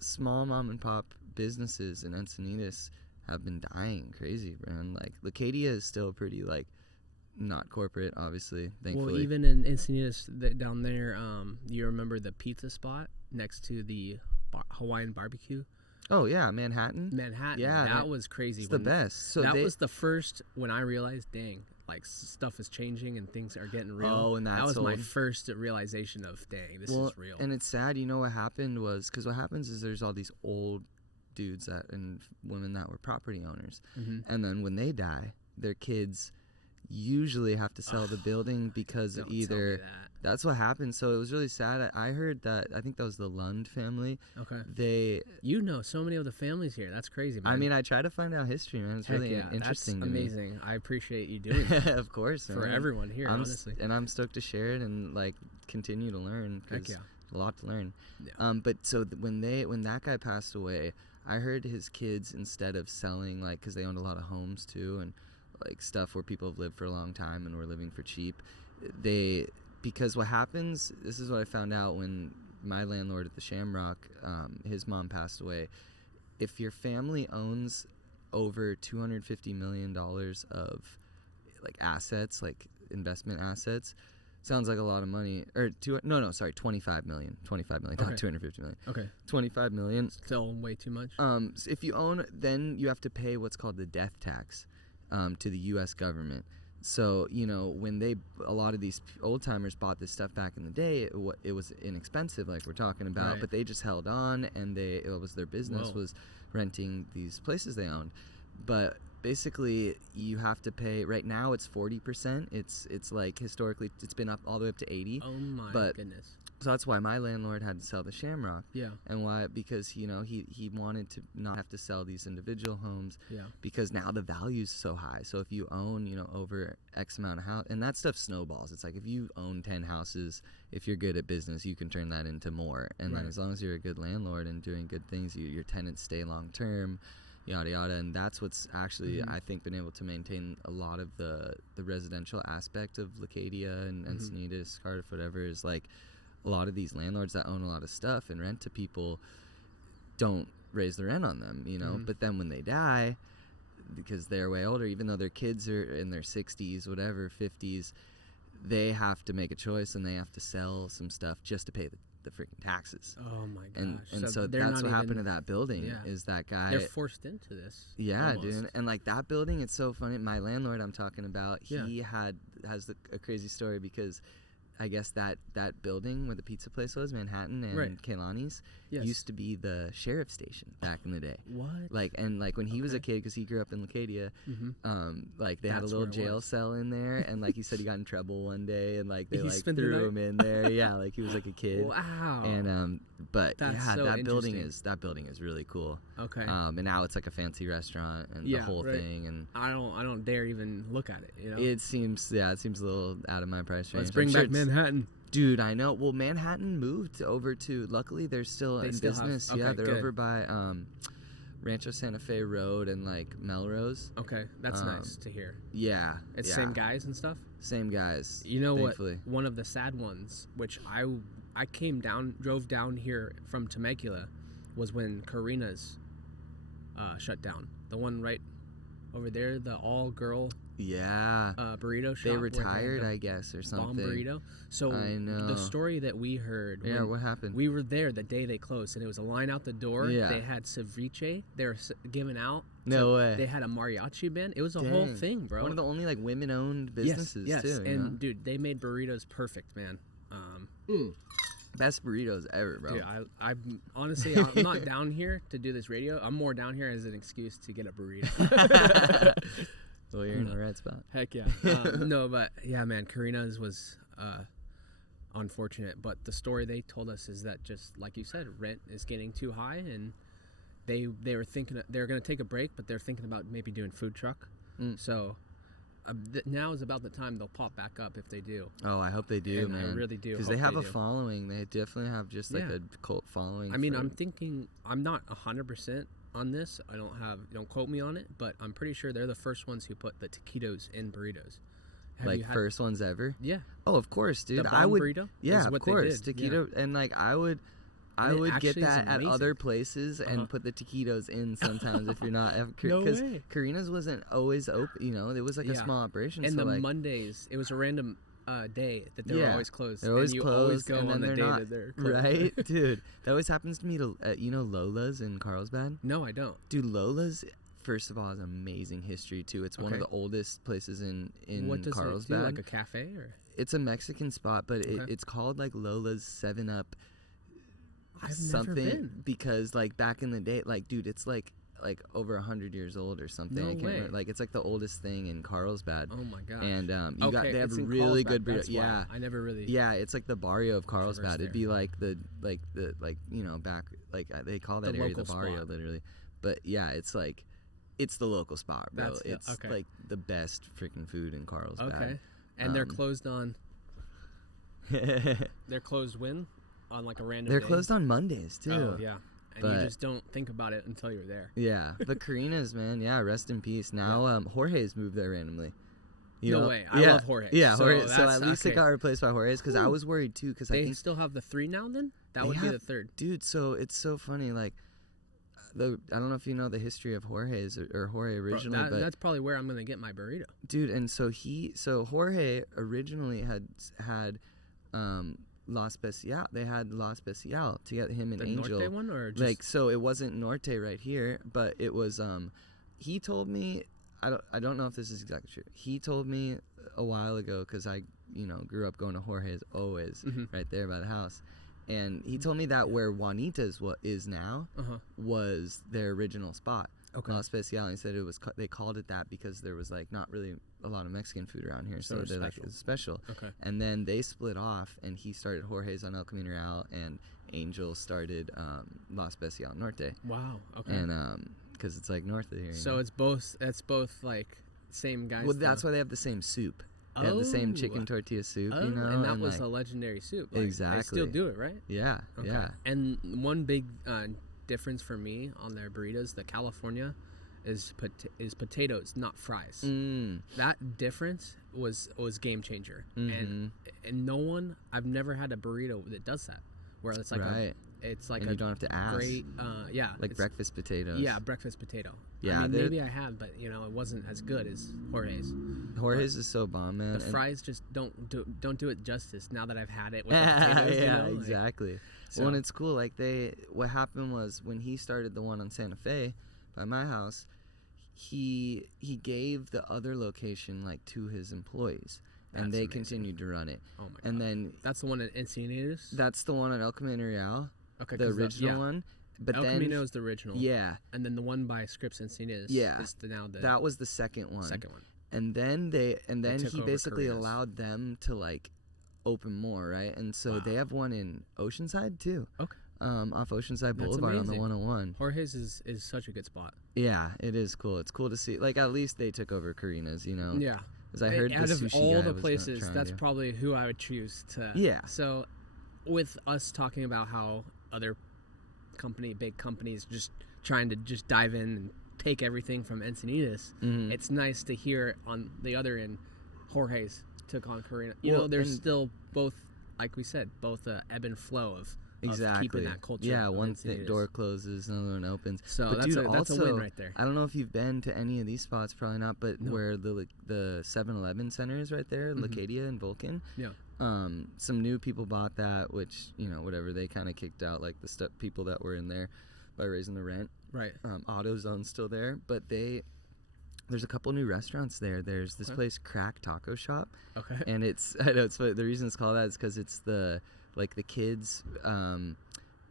small mom and pop businesses in Encinitas have been dying crazy, man. Like Leucadia is still pretty not corporate, obviously, thankfully. Well, even in Encinitas down there, you remember the pizza spot next to the Hawaiian barbecue? Oh yeah, Manhattan. Yeah, that was crazy. It's the best. So that was the first when I realized, dang, stuff is changing and things are getting real. Oh, and that was my first realization of, dang, this is real. And it's sad. You know what happened was, because what happens is there's all these old dudes and women that were property owners, and then when they die, their kids usually have to sell the building because of either that's what happened. So it was really sad. I heard that, I think that was the Lund family. Okay. You know so many of the families here. That's crazy, man. I mean, I try to find out history, man. It's really interesting. That's amazing. Me. I appreciate you doing that. Of course, for everyone here, honestly. And I'm stoked to share it and continue to learn, because a lot to learn. Yeah. But so when that guy passed away, I heard his kids, instead of selling, because they owned a lot of homes too, and stuff where people have lived for a long time and were living for cheap, because what happens, this is what I found out when my landlord at the Shamrock, his mom passed away. If your family owns over $250 million of assets, investment assets, sounds like a lot of money. Or 25 million, not 250 million. Okay. 25 million. Still way too much. So if you own, then you have to pay what's called the death tax to the U.S. government. So, when a lot of these old timers bought this stuff back in the day, it was inexpensive, like we're talking about, right. But they just held on, and it was their business was renting these places they owned. But basically, you have to pay. Right now, it's 40%. It's historically, it's been up all the way up to 80. Oh my goodness. So that's why my landlord had to sell the Shamrock. Yeah. And why? Because he wanted to not have to sell these individual homes. Yeah. Because now the value's so high. So if you own, over X amount of house, and that stuff snowballs. It's like if you own 10 houses, if you're good at business, you can turn that into more. And then as long as you're a good landlord and doing good things, your tenants stay long term. Yada yada, and that's what's actually I think been able to maintain a lot of the residential aspect of Leucadia and Encinitas, Cardiff, whatever, is a lot of these landlords that own a lot of stuff and rent to people don't raise the rent on them, but then when they die, because they're way older, even though their kids are in their 60s, whatever, 50s, they have to make a choice and they have to sell some stuff just to pay the freaking taxes. Oh my gosh. And so that's what happened to that building. Is that guy, they're forced into this. Yeah, almost. Dude. And that building, it's so funny. My landlord I'm talking about, he has a crazy story, because I guess that building where the pizza place was, Manhattan and Kaylani's, used to be the sheriff's station back in the day. What? And when he was a kid, because he grew up in Leucadia, they had a little jail cell in there, and he said he got in trouble one day, and they threw him in there. Yeah, he was a kid. Wow. And But That's yeah, so that building interesting. is really cool. Okay. And now it's like a fancy restaurant and the whole right. thing. And I don't dare even look at it. You know. it seems a little out of my price range. Let's bring back Manhattan. Dude, I know. Well, Manhattan moved over to. Luckily, they're still in business. Okay, yeah, they're good. over by Rancho Santa Fe Road and like Melrose. Okay, that's nice to hear. Yeah, It's same guys and stuff. Same guys. You know thankfully. what? One of the sad ones, which I drove down here from Temecula, was when Karina's shut down. The one right over there, the all-girl burrito shop. They retired, I guess, or something. Bomb burrito. So I know. the story that we heard. Yeah, what happened? We were there the day they closed, and it was a line out the door. Yeah. They had ceviche. They were giving out. No way. They had a mariachi band. It was a whole thing, bro. One of the only like women-owned businesses yes. too. And dude, they made burritos perfect, man. Best burritos ever, bro. Dude, I'm honestly, I'm not down here to do this radio. I'm more down here as an excuse to get a burrito. Well, you're in the right spot. Heck yeah. No, but yeah, man, Karina's was unfortunate. But the story they told us is that, just like you said, rent is getting too high, and they were thinking they're going to take a break, but they're thinking about maybe doing food truck. So now is about the time they'll pop back up if they do. Oh, I hope they do, and man. I really do. Because they have a following. They definitely have just like a cult following. I mean, I'm thinking, I'm not 100% on this. Don't quote me on it, but I'm pretty sure they're the first ones who put the taquitos in burritos. First ones ever? Yeah. Oh, of course, dude. The bomb burrito? Yeah, of course. Taquito, and like I would get that at other places and put the taquitos in sometimes if you're not. No way. Because Karina's wasn't always open. You know, it was like a small operation. And so the like, Mondays, it was a random day that they were always closed. They're always and you closed, always go and on then the day that they're closed. Right, dude. That always happens to me. You know Lola's in Carlsbad? No, I don't. Dude, Lola's, first of all, has amazing history too. It's one of the oldest places in what does Carlsbad. It do, like a cafe or? It's a Mexican spot, but it's called like Lola's 7-Up. I've never been. Because like back in the day, like dude, it's like over 100 years old or something. No I can't way. remember. Like it's like the oldest thing in Carlsbad. Oh my gosh. And they have it's in really Carlsbad, good that's why. I never really. Yeah, it's like the barrio of Carlsbad. It'd be there. like the you know, back like they call that area the barrio spot. literally. But yeah, it's like it's the local spot, bro. It's like the best freaking food in Carlsbad. Okay. And they're closed on. They're closed when? On like a random They're day? Closed on Mondays too. Oh yeah. And you just don't think about it until you're there. Yeah, but Karina's, man, rest in peace. Now Jorge's moved there randomly. No way. I love Jorge. Yeah, so Jorge. So at least it got replaced by Jorge's because I was worried too. Because I think still have the 3 now. Then that would be the 3rd. Dude, so it's so funny. Like, I don't know if you know the history of Jorge's or Jorge originally, but that's probably where I'm gonna get my burrito. Dude, and so Jorge originally had La Special. They had La Special to get him an Angel. Norte one or just like, so it wasn't Norte right here, but it was he told me, I don't know if this is exactly true. He told me a while ago, because I grew up going to Jorge's always right there by the house, and he told me that where Juanita's is now was their original spot. Okay. La Special. He said they called it that because there was like not really a lot of Mexican food around here, so they're like, it was special. Okay. And then they split off, and he started Jorge's on El Camino Real, and Angel started La Special Norte. Wow. Okay. And because it's like north of here. So it's both. It's both like same guys. Well, that's why they have the same soup. They have the same chicken tortilla soup, and that was a legendary soup. Like, exactly. They still do it, right? Yeah. Okay. Yeah. And one big difference for me on their burritos, the California, is potatoes, not fries. That difference was game changer. And I've never had a burrito that does that, where it's like and you don't have to ask. Great, like breakfast potatoes. Yeah, breakfast potato. Yeah, I mean, maybe I have, but it wasn't as good as Jorge's. Jorge's is so bomb, man. The fries just don't do it justice. Now that I've had it with the potatoes, yeah, exactly. Well, and it's cool. Like what happened was when he started the one on Santa Fe by my house, he gave the other location like to his employees. And they continued to run it. Oh my god! And then that's the one at Encinitas. That's the one at El Camino Real. Okay, the original one. But El then Camino is the original. Yeah. And then the one by Scripps Encinitas. Yeah. Is that was the second one. Second one. And then he basically allowed them to like open more, right? And so they have one in Oceanside too. Okay. off Oceanside That's Boulevard on the amazing. 101. Jorge's is such a good spot. Yeah, it is cool. It's cool to see. Like, at least they took over Karina's, you know. Yeah. Because I heard Out the of sushi all guy the was places, trying that's to. probably who I would choose to. Yeah. So, with us talking about how other big companies, just trying to just dive in and take everything from Encinitas, it's nice to hear on the other end, Jorge's took on Karina. You know, there's still both, like we said, both ebb and flow of keeping that culture. Yeah, one door closes, another one opens. So but that's a win right there. I don't know if you've been to any of these spots, probably not, but where the 7-Eleven center is right there, Leucadia and Vulcan. Yeah. Some new people bought that, which, you know, whatever, they kind of kicked out like the people that were in there by raising the rent. Right. AutoZone's still there, but there's a couple new restaurants there. There's this place, Crack Taco Shop. Okay. And I know it's the reason it's called that is because it's the kids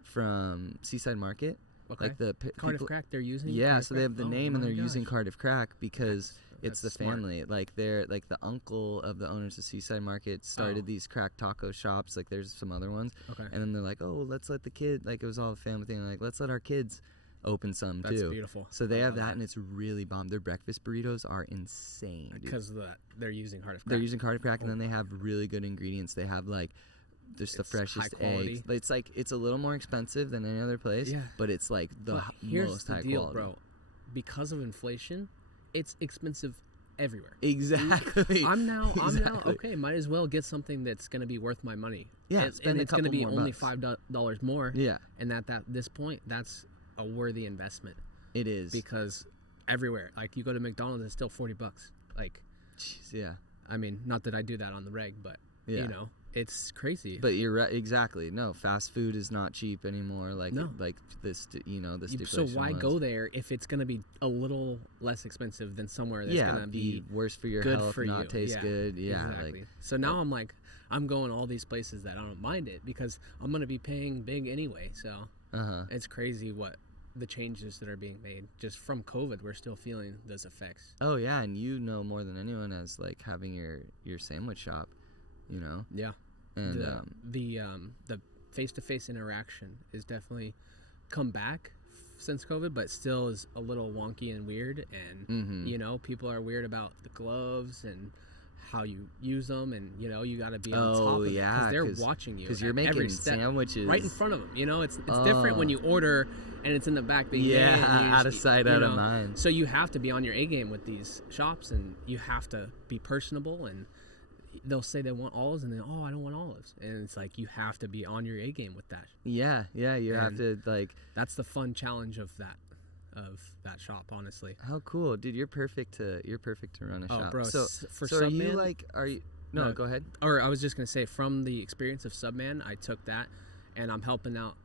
from Seaside Market. Okay. Like the Cardiff Crack they're using. Yeah, Cardiff so they have the name and they're using Cardiff Crack because it's the smart. family. Like they're like the uncle of the owners of Seaside Market started these crack taco shops. Like there's some other ones. Okay. And then they're like, oh, let's let the kid. Like it was all a family thing. Like let's let our kids open some too. That's beautiful. So they have that, and it's really bomb. Their breakfast burritos are insane because they're using Cardiff Crack. They're using Cardiff Crack, and then they have really good ingredients. They have like just the freshest eggs. It's like it's a little more expensive than any other place, but it's like the most high quality. Bro. Because of inflation, it's expensive everywhere. Exactly. I'm now okay. Might as well get something that's going to be worth my money. Yeah, and it's going to be only $5 more. Yeah, and at this point, that's a worthy investment. It is because everywhere, like you go to McDonald's, it's still $40. Like, jeez, yeah. I mean, not that I do that on the reg, but you know, it's crazy. But you're right. Exactly. No, fast food is not cheap anymore. Like like this, you know, the stipulation. So why go there if it's going to be a little less expensive than somewhere that's going to be worse for your good health, for not taste good. Yeah, exactly. Like, so now I'm like, I'm going all these places that I don't mind it because I'm going to be paying big anyway. So it's crazy what the changes that are being made just from COVID. We're still feeling those effects. Oh yeah, and you know more than anyone as like having your sandwich shop, you know. Yeah. And the face-to-face interaction is definitely come back since COVID, but still is a little wonky and weird. And you know, people are weird about the gloves and how you use them, and you know, you got to be on top of it because they're watching you. Because you're making every step, sandwiches right in front of them. You know, it's different when you order and it's in the back. Out of sight, out of mind. So you have to be on your A game with these shops, and you have to be personable. And they'll say they want olives, and then I don't want olives, and it's like you have to be on your A game with that. Yeah, you have to like. That's the fun challenge of that shop, honestly. How cool, dude! You're perfect to run a shop. Oh, bro. So Subman, are you like? Are you? No, go ahead. Or I was just gonna say, from the experience of Subman, I took that, and I'm helping out.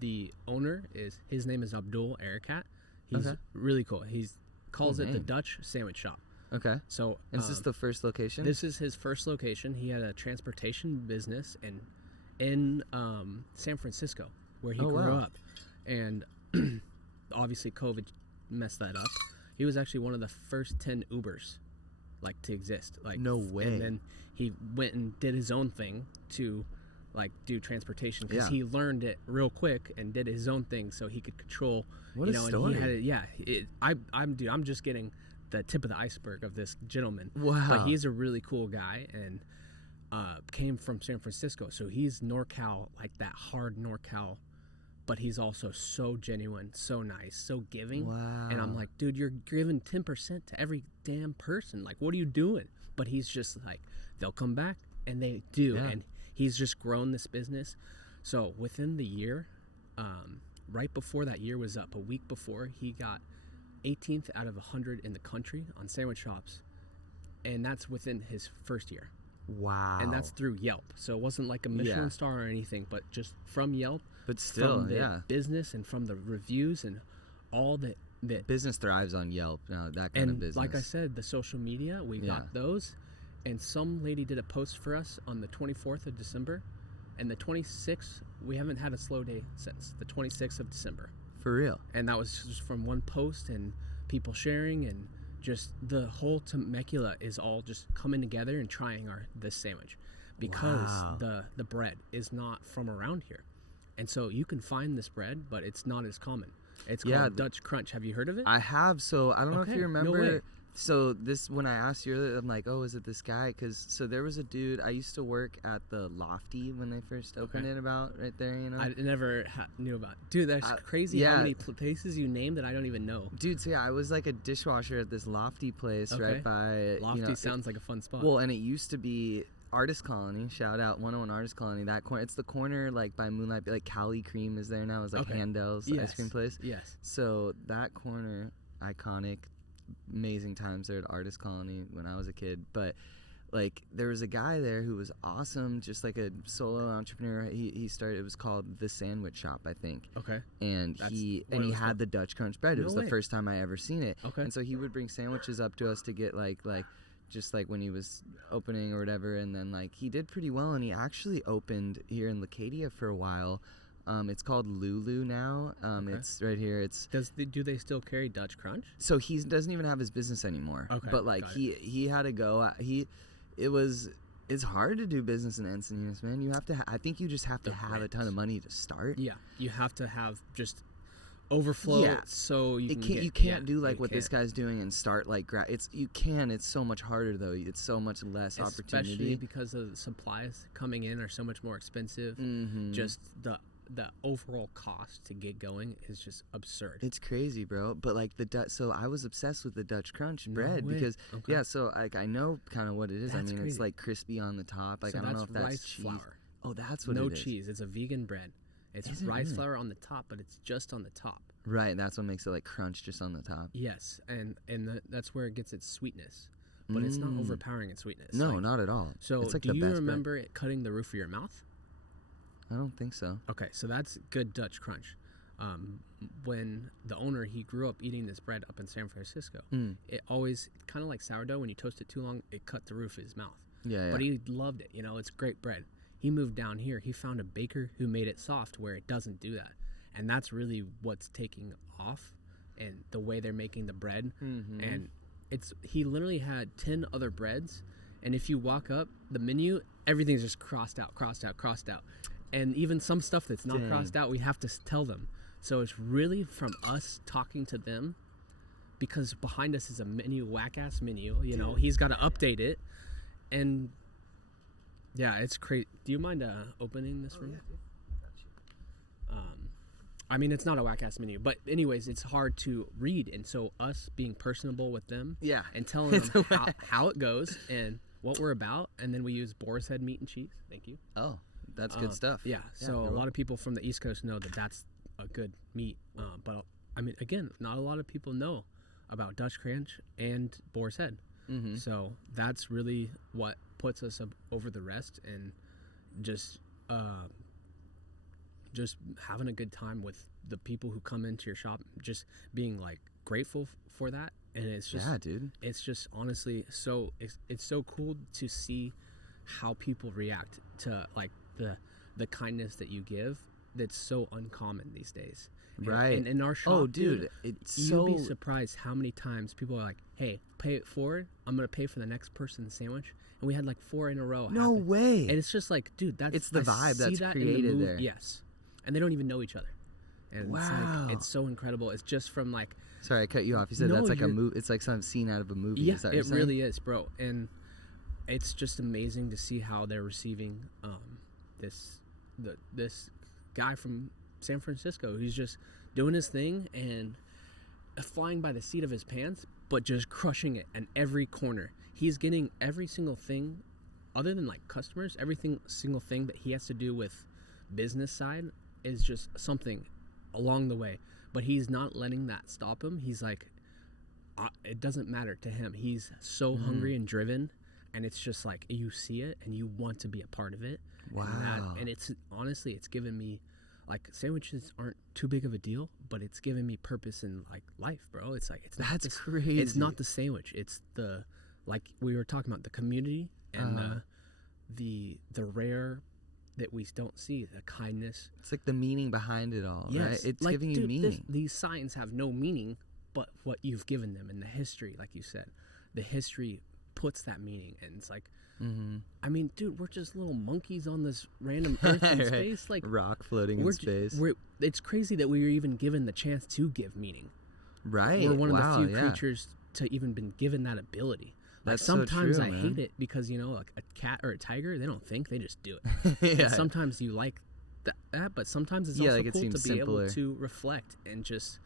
The owner his name is Abdul Arakat. He's really cool. He calls it the Dutch Sandwich Shop. Okay. So is this the first location? This is his first location. He had a transportation business in San Francisco, where he grew up, and obviously COVID messed that up. He was actually one of the first 10 Ubers, like, to exist. Like, no way. And then he went and did his own thing to like do transportation because he learned it real quick and did his own thing so he could control. What a story! And he had it. I'm just getting the tip of the iceberg of this gentleman. Wow. But he's a really cool guy and came from San Francisco, so he's NorCal, like that hard NorCal, but he's also so genuine, so nice, so giving. Wow. And I'm like, dude, you're giving 10% to every damn person. Like, what are you doing? But he's just like, they'll come back, and they do. Yeah. And he's just grown this business. So within the year, right before that year was up, a week before, he got 18th out of 100 in the country on sandwich shops. And that's within his first year. Wow. And that's through Yelp. So it wasn't like a Michelin star or anything, but just from Yelp. But still, from the business and from the reviews and all the business thrives on Yelp now, that kind of business. Like I said, the social media, we got those. And some lady did a post for us on the 24th of December. And the 26th, we haven't had a slow day since. The 26th of December. For real. And that was just from one post and people sharing, and just the whole Temecula is all just coming together and trying this sandwich because the bread is not from around here. And so you can find this bread, but it's not as common. It's called Dutch Crunch. Have you heard of it? I have. So I don't know if you remember. No way. So this, when I asked you earlier, I'm like, oh, is it this guy? Because so there was a dude. I used to work at the Lofty when they first opened it, about right there. You know, I never knew about. Dude, that's crazy. How many places you name that I don't even know. Dude, so yeah, I was like a dishwasher at this Lofty place right by. Lofty sounds like a fun spot. Well, and it used to be Artist Colony. Shout out 101 Artist Colony. That corner, it's the corner like by Moonlight. Like Cali Cream is there now. It's like Handel's ice cream place. Yes. So that corner, iconic. Amazing times there at Artist Colony when I was a kid. But like there was a guy there who was awesome, just like a solo entrepreneur. He started, it was called The Sandwich Shop, I think. Okay. And he had the Dutch Crunch bread. It was the first time I ever seen it. Okay. And so he would bring sandwiches up to us to get like just like when he was opening or whatever. And then like he did pretty well, and he actually opened here in Leucadia for a while. It's called Lulu now. It's right here. It's do they still carry Dutch Crunch? So he doesn't even have his business anymore. Okay, but like he had to go. It's hard to do business in Encinitas, man. You have to. I think you just have to have a ton of money to start. Yeah, you have to have just overflow. Yeah. So you can't do like what this guy's doing and start like It's so much harder though. It's so much less opportunity. Especially because the supplies coming in are so much more expensive. Mm-hmm. Just the overall cost to get going is just absurd. It's crazy, bro. But like so I was obsessed with the Dutch Crunch bread because so like I know kind of what it is. That's crazy. It's like crispy on the top. Like so I don't know if that's rice cheese. Flour. Oh, that's what it is. No cheese. It's a vegan bread. It's rice flour on the top, but it's just on the top. Right, that's what makes it like crunch just on the top. Yes, and that's where it gets its sweetness. But it's not overpowering its sweetness. No, not at all. So it's like do you remember it cutting the roof of your mouth? I don't think so. Okay, so that's good Dutch Crunch. When the owner, he grew up eating this bread up in San Francisco. It always, kind of like sourdough, when you toast it too long, it cut the roof of his mouth. Yeah. But he loved it. You know, it's great bread. He moved down here. He found a baker who made it soft where it doesn't do that. And that's really what's taking off, and the way they're making the bread. Mm-hmm. And he literally had 10 other breads. And if you walk up the menu, everything's just crossed out. And even some stuff that's not crossed out, we have to tell them. So it's really from us talking to them, because behind us is a menu, whack-ass menu. You know, he's got to update it. And, yeah, it's crazy. Do you mind opening this for me? Yeah. I mean, it's not a whack-ass menu. But anyways, it's hard to read. And so us being personable with them and telling them how it goes and what we're about. And then we use boar's head meat and cheese. Thank you. Oh. That's good stuff. Yeah. So a lot of people from the East Coast know that that's a good meat. But I mean, again, not a lot of people know about Dutch Crunch and boar's head. Mm-hmm. So that's really what puts us over the rest, and just having a good time with the people who come into your shop, just being like grateful for that. And it's just, dude. It's just honestly it's so cool to see how people react to like the kindness that you give. That's so uncommon these days. Right. And in our shop, dude, you'd be surprised how many times people are like, hey, pay it forward, I'm gonna pay for the next person's sandwich. And we had like 4 in a row. No way. And it's just like, dude, it's the vibe that's created there. Yes. And they don't even know each other. And wow. It's so incredible. It's just from like, sorry, I cut you off. You said that's like a movie. It's like some scene out of a movie. Yeah, it really is, bro. And it's just amazing to see how they're receiving this guy from San Francisco who's just doing his thing and flying by the seat of his pants, but just crushing it in every corner. He's getting every single thing, other than like customers, single thing that he has to do with business side is just something along the way. But he's not letting that stop him. He's like, it doesn't matter to him. He's so hungry and driven, and it's just like you see it and you want to be a part of it. Wow. And it's honestly, it's given me, like, sandwiches aren't too big of a deal, but it's given me purpose in like life, bro. It's like that's crazy. It's not the sandwich. It's the, like we were talking about, the community and the rare that we don't see, the kindness. It's like the meaning behind it all, yes. Right? It's like, giving you meaning. These signs have no meaning, but what you've given them, and the history, like you said, the history puts that meaning. And it's like, Mm-hmm. I mean, dude, we're just little monkeys on this random earth in Right. space. Like, Rock floating in space. It's crazy that we were even given the chance to give meaning. Right. We're one wow, of the few yeah. creatures to even been given that ability. Like, That's so sometimes true, I man. hate it because, you know, like a cat or a tiger, they don't think, they just do it. Yeah. And sometimes you like that, but sometimes it's Yeah, also like, it cool to seems be able simpler. to reflect and just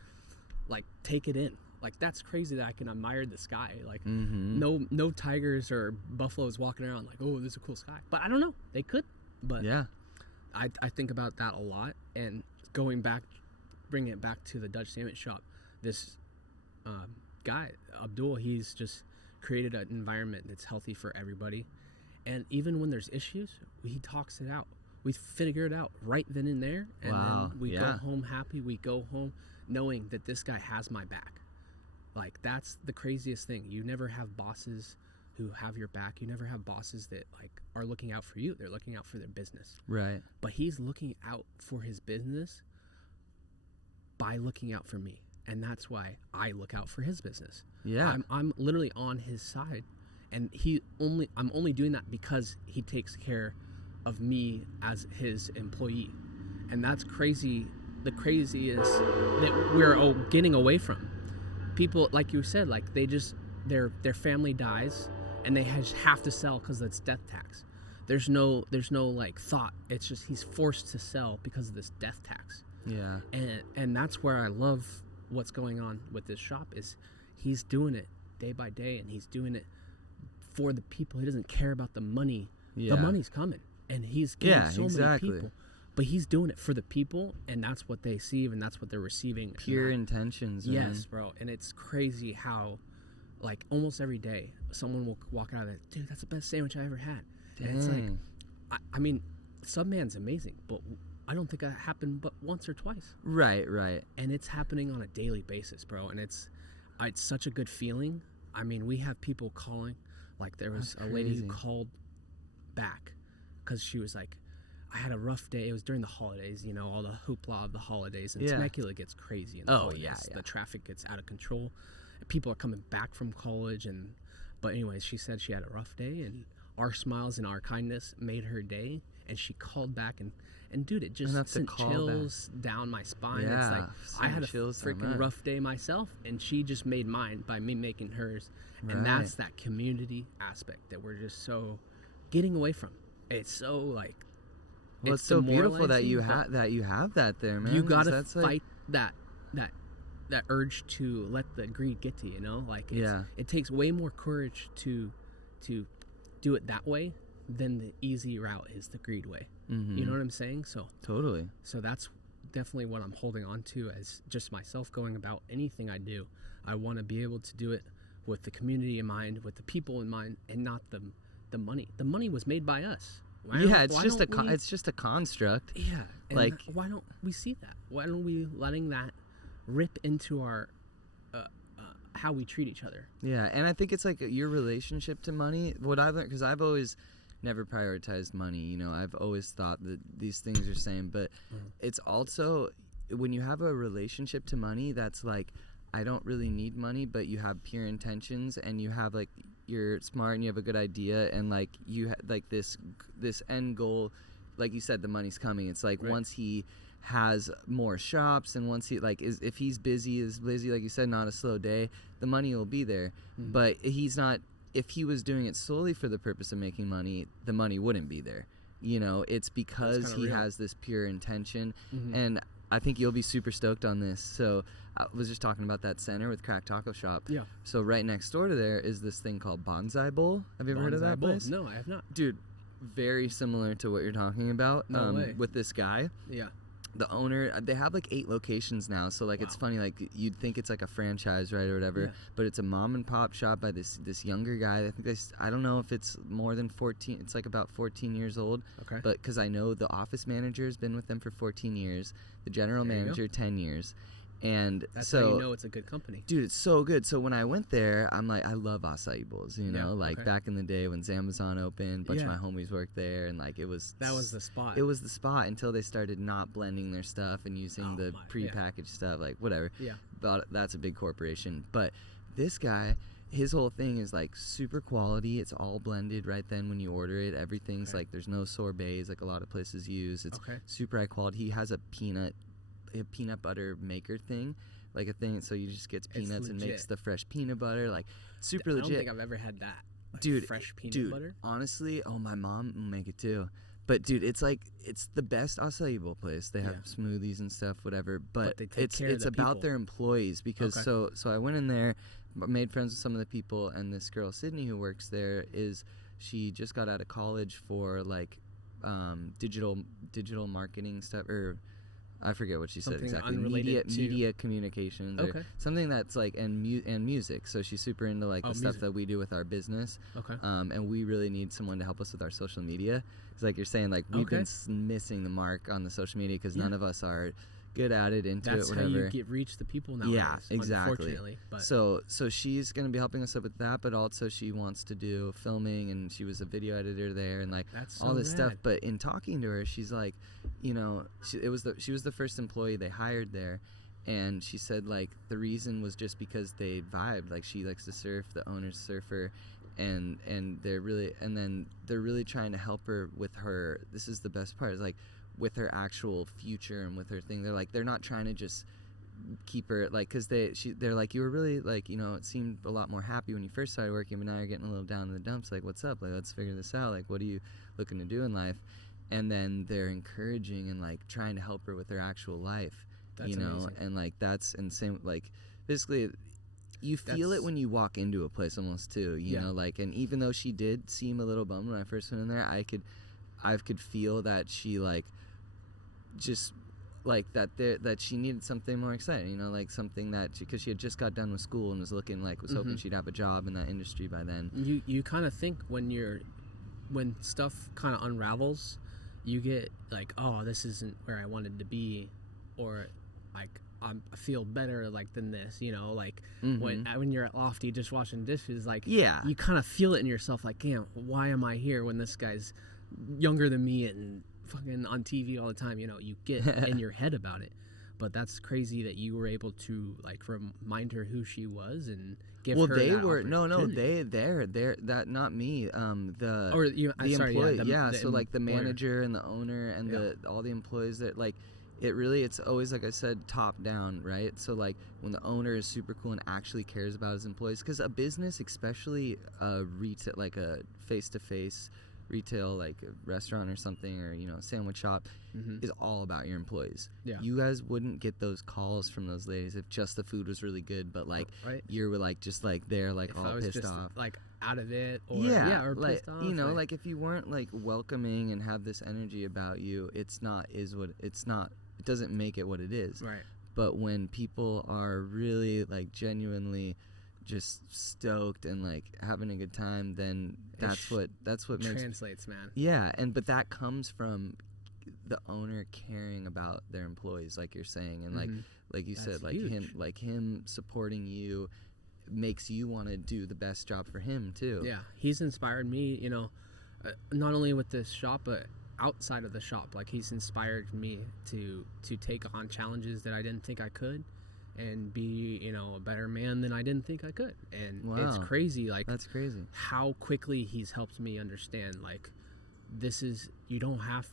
like take it in. Like, that's crazy that I can admire the sky. Like, Mm-hmm. no tigers or buffaloes walking around like, oh, this is a cool sky. But I don't know, they could. But Yeah. I think about that a lot. And bringing it back to the Dutch sandwich shop, this guy Abdul, he's just created an environment that's healthy for everybody. And even when there's issues, he talks it out. We figure it out right then and there, and Wow, then we go yeah. home happy. We go home knowing that this guy has my back. Like, that's the craziest thing. You never have bosses who have your back. You never have bosses that like are looking out for you. They're looking out for their business. Right. But he's looking out for his business by looking out for me. And that's why I look out for his business. Yeah. I'm literally on his side, and I'm only doing that because he takes care of me as his employee. And that's crazy. The craziest that we're getting away from. People, like you said, like they just their family dies and they have to sell because that's death tax. There's no like thought. It's just he's forced to sell because of this death tax. Yeah. And that's where I love what's going on with this shop is he's doing it day by day, and he's doing it for the people. He doesn't care about the money. Yeah. The money's coming, and he's getting so exactly. many people. But he's doing it for the people, and that's what they see, and that's what they're receiving. Pure intentions, man. Yes, bro. And it's crazy how, like, almost every day, someone will walk out of it, dude, that's the best sandwich I ever had. Dang. And it's like, I mean, Subman's amazing, but I don't think that happened but once or twice. Right. And it's happening on a daily basis, bro. And it's such a good feeling. I mean, we have people calling. Like, there was a lady who called back because she was like, I had a rough day. It was during the holidays, you know, all the hoopla of the holidays. And Temecula gets crazy in the holidays. Yeah. The traffic gets out of control. People are coming back from college. But anyways, she said she had a rough day, and our smiles and our kindness made her day. And she called back, and dude, it just sent chills down my spine. Yeah, it's like, I had a freaking rough day myself, and she just made mine by me making hers. Right. And that's that community aspect that we're just so getting away from. It's so like, well, it's so beautiful that you have that there, man. You gotta fight that urge to let the greed get to you, you know? Like, it takes way more courage to do it that way than the easy route is the greed way. Mm-hmm. You know what I'm saying? So totally. So that's definitely what I'm holding on to as just myself going about anything I do. I want to be able to do it with the community in mind, with the people in mind, and not the money. The money was made by us. It's just a construct. Yeah. Like, why don't we see that? Why don't we letting that rip into our how we treat each other? Yeah, and I think it's like your relationship to money. What I've learned, because I've always never prioritized money. You know, I've always thought that these things are same, but it's also when you have a relationship to money that's like, I don't really need money, but you have pure intentions, and you have like, you're smart and you have a good idea, and like you like this end goal, like you said, the money's coming. It's like once he has more shops, and once he like if he's busy like you said, not a slow day, the money will be there. But he's not. If he was doing it solely for the purpose of making money, the money wouldn't be there. You know, it's because he has this pure intention, and I think you'll be super stoked on this. So I was just talking about that center with Crack Taco Shop. Yeah. So right next door to there is this thing called Bonsai Bowl. Have you ever heard of that place? No, I have not. Dude, very similar to what you're talking about. No way. With this guy. Yeah. The owner, they have like 8 locations now. So like, it's funny, like you'd think it's like a franchise, right, or whatever, but it's a mom and pop shop by this younger guy. I think I don't know if it's more than 14. It's like about 14 years old. Okay. But because I know the office manager has been with them for 14 years, the general manager 10 years. And that's so how you know it's a good company. Dude, it's so good. So when I went there, I'm like, I love acai bowls, you know, back in the day when Zamazon opened, a bunch of my homies worked there, and like that was the spot. It was the spot until they started not blending their stuff and using prepackaged stuff, like whatever. Yeah. But that's a big corporation. But this guy, his whole thing is like super quality. It's all blended right then when you order it. Everything's like, there's no sorbets like a lot of places use. It's super high quality. He has a peanut butter maker thing, like a thing, so you just gets peanuts and makes the fresh peanut butter, like super legit. I don't think I've ever had that, like, dude. Fresh peanut butter. Honestly, my mom will make it too. But dude, it's the best acai bowl place. They have smoothies and stuff, whatever. But it's about their employees, because so I went in there, made friends with some of the people, and this girl Sydney who works there she just got out of college for like digital marketing stuff, or I forget what she said exactly. Media communications, or something that's like and music. So she's super into like the stuff that we do with our business. And we really need someone to help us with our social media. It's like you're saying, like we've been missing the mark on the social media because none of us are good at it, that's whatever. How you reach the people nowadays. Yeah, exactly. Unfortunately, but. So she's gonna be helping us up with that, but also she wants to do filming, and she was a video editor there, and like all this stuff. But in talking to her, she's like, you know, she was the first employee they hired there, and she said like the reason was just because they vibed. Like she likes to surf, the owner's a surfer. And they're really trying to help her with her. This is the best part. Is like with her actual future and with her thing. They're not trying to just keep her like, because they're like, you were really like, you know, it seemed a lot more happy when you first started working, but now you're getting a little down in the dumps. Like, what's up? Like, let's figure this out. Like, what are you looking to do in life? And then they're encouraging and like trying to help her with her actual life. That's amazing. And like that's insane. Like basically. You feel it when you walk into a place almost too, you know, like, and even though she did seem a little bummed when I first went in there, I could feel that she like, just like that she needed something more exciting, you know, like something that because she had just got done with school and was hoping she'd have a job in that industry by then. You kind of think when stuff kind of unravels, you get like, oh, this isn't where I wanted to be, or like, I feel better like than this, you know, like when you're at Lofty just washing dishes, like you kind of feel it in yourself, like, damn, why am I here when this guy's younger than me and fucking on TV all the time, you know, you get in your head about it. But that's crazy that you were able to like remind her who she was and give her that they're that not me, the employee, so like the manager and the owner and all the employees that like. It's always, like I said, top down, right? So like when the owner is super cool and actually cares about his employees, because a business, especially a retail, like a face-to-face retail, like a restaurant or something, or, you know, sandwich shop, is all about your employees. You guys wouldn't get those calls from those ladies if just the food was really good, but like you were like just like there, like if all pissed off, like out of it, or or like pissed off, you know, like if you weren't like welcoming and have this energy about you, it doesn't make it what it is. Right. But when people are really like genuinely just stoked and like having a good time, then that's what makes translates, man. Yeah, but that comes from the owner caring about their employees, like you're saying, and like you said, like huge. him supporting you makes you want to do the best job for him too. Yeah, he's inspired me, you know, not only with this shop, but outside of the shop. Like he's inspired me to take on challenges that I didn't think I could, and be, you know, a better man than I didn't think I could. And it's crazy, like that's crazy how quickly he's helped me understand, like, you don't have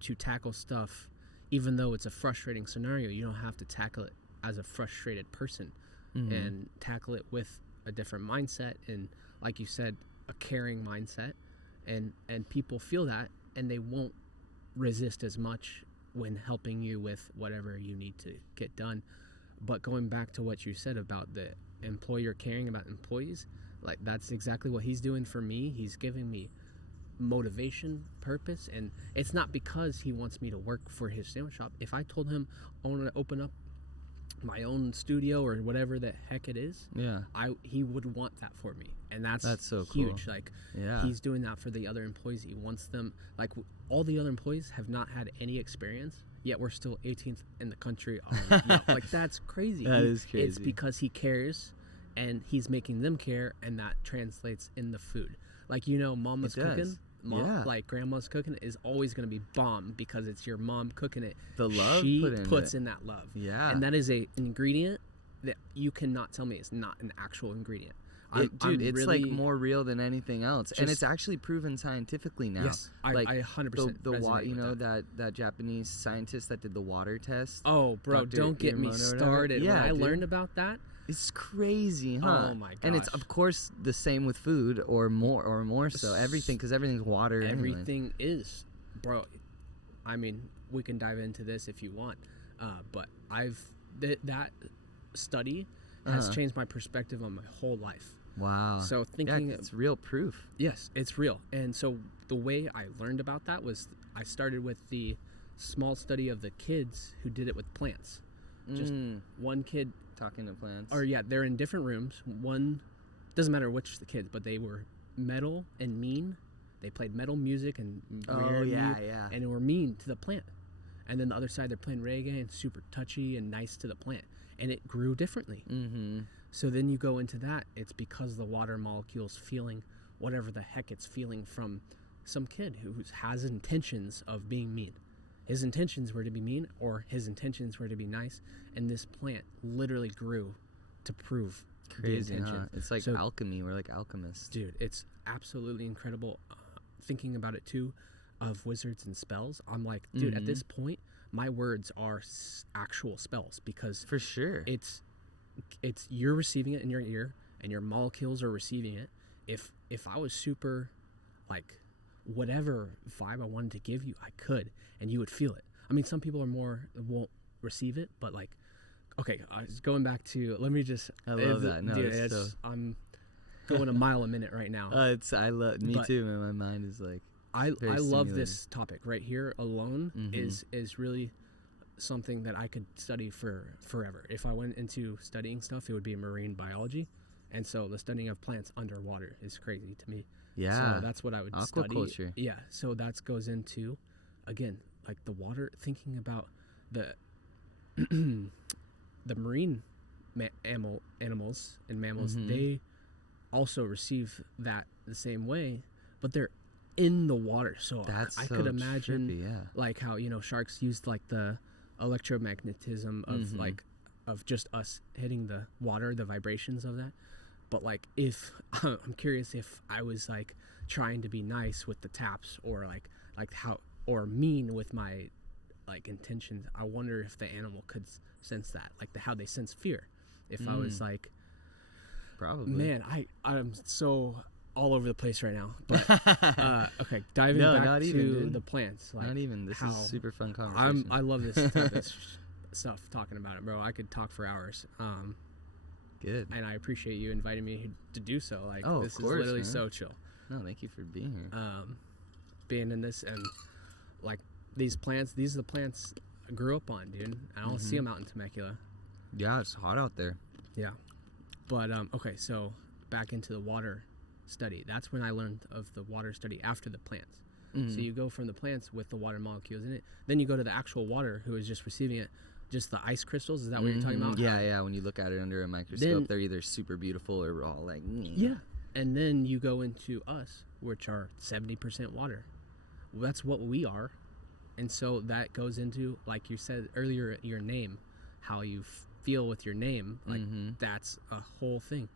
to tackle stuff, even though it's a frustrating scenario, you don't have to tackle it as a frustrated person, and tackle it with a different mindset, and like you said, a caring mindset, and people feel that, and they won't resist as much when helping you with whatever you need to get done. But going back to what you said about the employer caring about employees, like that's exactly what he's doing for me. He's giving me motivation, purpose, and it's not because he wants me to work for his sandwich shop. If I told him I want to open up my own studio or whatever the heck it is, he would want that for me, and that's so huge. Cool. Like, he's doing that for the other employees. He wants them, like, all the other employees have not had any experience, yet we're still 18th in the country on like, that's crazy. That is crazy. It's because he cares, and he's making them care, and that translates in the food. Like, you know, mama's cooking. Like grandma's cooking is always going to be bomb because it's your mom cooking it. The love she puts in that love. Yeah. And that is an ingredient that you cannot tell me is not an actual ingredient. It's like more real than anything else, and it's actually proven scientifically now. Yes, like I 100% the resonate with that Japanese scientist that did the water test. Oh, bro, don't get me started. Yeah, when I learned about that, it's crazy, huh? Oh my gosh. And it's of course the same with food, or more so everything, because everything's water. Everything is, bro. I mean, we can dive into this if you want, but that study has changed my perspective on my whole life. Wow. So thinking, it's real proof. Yes, it's real. And so the way I learned about that was I started with the small study of the kids who did it with plants. Just one kid talking to plants. Or they're in different rooms. One doesn't matter which the kids, but they were metal and mean. They played metal music and and they were mean to the plant. And then the other side, they're playing reggae and super touchy and nice to the plant. And it grew differently. Mm-hmm. So then you go into that. It's because the water molecule's feeling whatever the heck it's feeling from some kid who has intentions of being mean. His intentions were to be mean, or his intentions were to be nice. And this plant literally grew to prove crazy, the intention. Huh? It's like alchemy. We're like alchemists. Dude, it's absolutely incredible. Thinking about it too, of wizards and spells, I'm like, dude, at this point, my words are actual spells, because for sure it's you're receiving it in your ear and your molecules are receiving it. If I was super like whatever vibe I wanted to give you, I could, and you would feel it. I mean, some people won't receive it, but like, okay, going back to, let me just, I love that. No, dude, I'm going a mile a minute right now. Me too, man. My mind is like, I love this topic right here alone. Is really something that I could study for forever. If I went into studying stuff, it would be marine biology, and so the studying of plants underwater is crazy to me. Yeah, so that's what I would aquaculture. Study. Yeah, so that goes into, again, like the water. Thinking about the the marine animals and mammals, they also receive that the same way, but they're in the water. So I could imagine trippy, like how, sharks used like the electromagnetism of like of just us hitting the water, the vibrations of that. But like, if I'm curious if I was like trying to be nice with the taps, or like how, or mean with my like intentions, I wonder if the animal could sense that, like how they sense fear. If I was like, probably, man, I'm so all over the place right now. But okay, diving back to the plants. Like, not even. This is super fun conversation. I love this type of stuff, talking about it, bro. I could talk for hours. Good. And I appreciate you inviting me to do so. Like, this of course, is literally man. so chill. No, thank you for being here. Being in this, and like these are the plants I grew up on, dude. I don't see them out in Temecula. Yeah, it's hot out there. Yeah. But okay, so back into the water study. That's when I learned of the water study after the plants. So you go from the plants with the water molecules in it, then you go to the actual water who is just receiving it, just the ice crystals. Is that what you're talking about? Yeah. When you look at it under a microscope, they're either super beautiful or all like, yeah. And then you go into us, which are 70% water. Well, that's what we are. And so that goes into, like you said earlier, your name, how you feel with your name. Like that's a whole thing.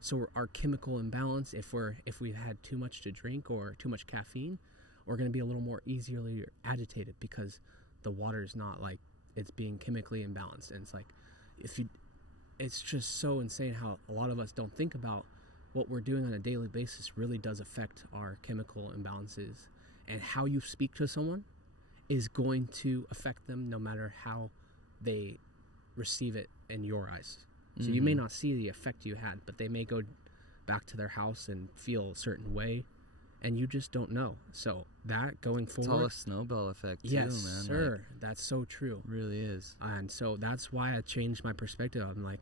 So our chemical imbalance, if we've had too much to drink or too much caffeine, we're going to be a little more easily agitated, because the water is not like, it's being chemically imbalanced. And it's like, it's just so insane how a lot of us don't think about what we're doing on a daily basis really does affect our chemical imbalances. And how you speak to someone is going to affect them no matter how they receive it in your eyes. So you may not see the effect you had, but they may go back to their house and feel a certain way, and you just don't know. So that going forward, it's all a snowball effect too, yes, man. sir. Like, that's so true. Really is. And so that's why I changed my perspective. I'm like,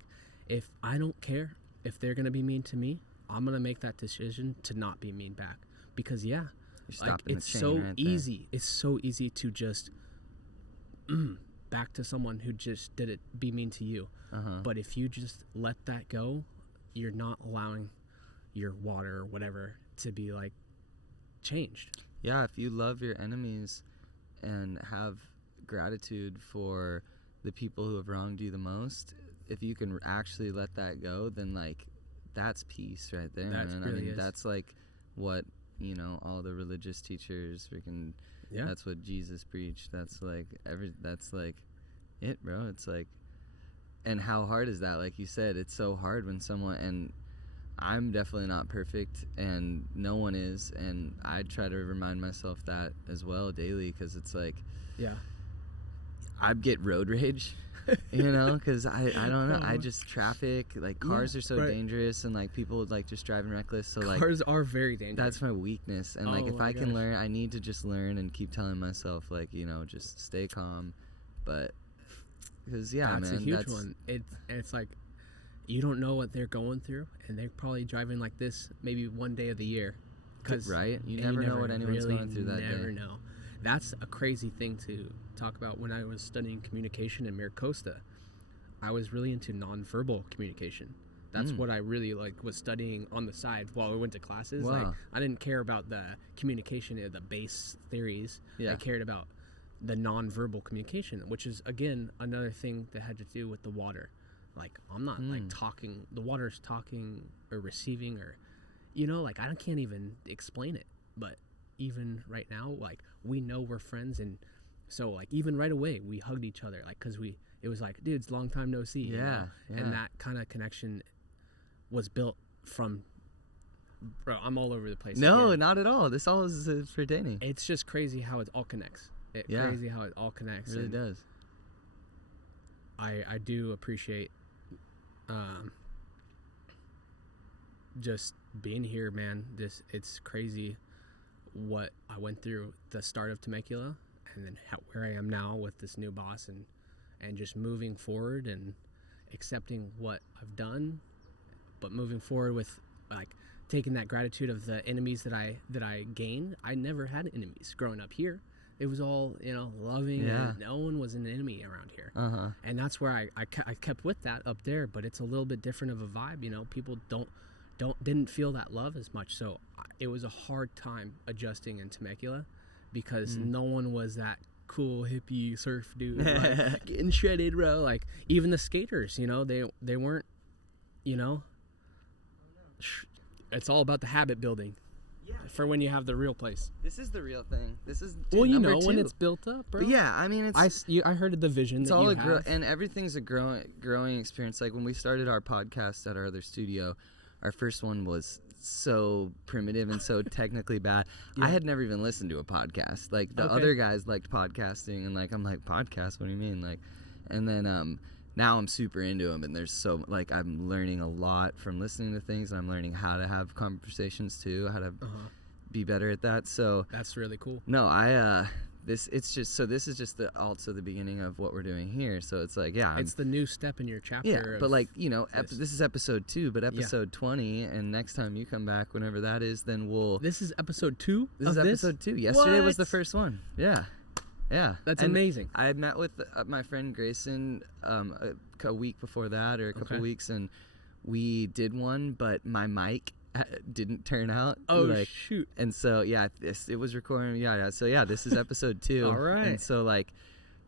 if I don't care if they're gonna be mean to me, I'm gonna make that decision to not be mean back. Because You're like, it's so easy. It's so easy to just back to someone who just did it, be mean to you. But if you just let that go, you're not allowing your water or whatever to be like changed. Yeah, if you love your enemies and have gratitude for the people who have wronged you the most, if you can actually let that go, then like that's peace right there, That man. really I mean, is. that's like what, all the religious teachers freaking, that's what Jesus preached. That's like that's like it, bro. It's like, and how hard is that? Like you said, it's so hard when someone, and I'm definitely not perfect, and no one is, and I try to remind myself that as well daily, because it's like, I get road rage, because I don't know, I just, traffic, like cars are so dangerous, and like people like just driving reckless, so like cars are very dangerous. that's my weakness, and like if I can learn, I need to just learn and keep telling myself, like, just stay calm, but because that's a huge one. It's like, you don't know what they're going through, and they're probably driving like this maybe one day of the year. Right? You never know what anyone's really going through that day. Never know. That's a crazy thing to talk about. When I was studying communication in Maricosta, I was really into nonverbal communication. That's what I really was studying on the side while I went to classes. Wow. Like, I didn't care about the communication, the base theories. Yeah. I cared about the nonverbal communication, which is, again, another thing that had to do with the water. Like, I'm not like talking, the water's talking or receiving, or I can't even explain it. But even right now, like, we know we're friends, and so like even right away we hugged each other, like, because it was like, dude, it's long time no see. And that kind of connection was built from, bro, I'm all over the place. No, not at all. This all is pertaining. It's just crazy how it all connects. Crazy how it all connects. It really does. I do appreciate just being here, man. It's crazy what I went through the start of Temecula, and then where I am now with this new boss, and just moving forward and accepting what I've done, but moving forward with like taking that gratitude of the enemies that I gained. I never had enemies growing up here. It was all, loving, and no one was an enemy around here. And that's where I kept with that up there, but it's a little bit different of a vibe. People didn't feel that love as much. So it was a hard time adjusting in Temecula, because no one was that cool hippie surf dude, like, getting shredded, bro. Like, even the skaters, they weren't, it's all about the habit building. For when you have the real place. This is the real thing. This is when it's built up, bro. But yeah, I mean, I heard of the vision. It's all and everything's a growing experience. Like when we started our podcast at our other studio, our first one was so primitive and so technically bad. I had never even listened to a podcast. Like the other guys liked podcasting, and like I'm like, podcast? What do you mean? Like, and then now I'm super into them, and there's so, like, I'm learning a lot from listening to things, and I'm learning how to have conversations too, how to be better at that. So that's really cool. No, this is just also the beginning of what we're doing here. So it's like, it's the new step in your chapter. Yeah, but like, this is episode 2, but episode 20, and next time you come back, whenever that is, then we'll. This is episode 2. This is episode 2. Yesterday was the first one. Yeah. Yeah, that's amazing. I met with my friend Grayson a week before that, or a couple weeks, and we did one, but my mic didn't turn out. Oh, shoot! And so it was recording. So this is episode 2. All right. And so like,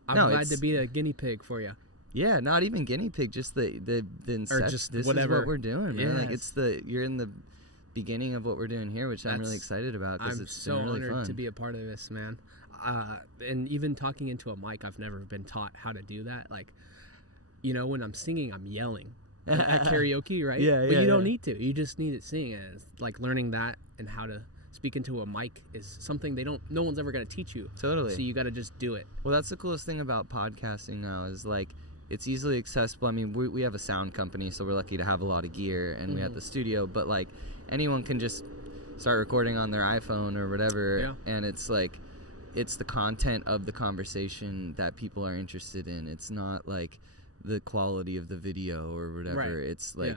I'm glad to be a guinea pig for you. Yeah, not even guinea pig, just the or just this whatever. is what we're doing, man. Like you're in the beginning of what we're doing here, which I'm really excited about, because it's so really honored fun to be a part of this, man. And even talking into a mic, I've never been taught how to do that. Like, when I'm singing, I'm yelling at karaoke, right? But you don't need to. You just need to sing. And it's like learning that and how to speak into a mic is something no one's ever going to teach you. Totally. So you got to just do it. Well, that's the coolest thing about podcasting now, is like, it's easily accessible. I mean, we have a sound company, so we're lucky to have a lot of gear, and we have the studio, but like anyone can just start recording on their iPhone or whatever. And it's like, it's the content of the conversation that people are interested in. It's not like the quality of the video or whatever. It's like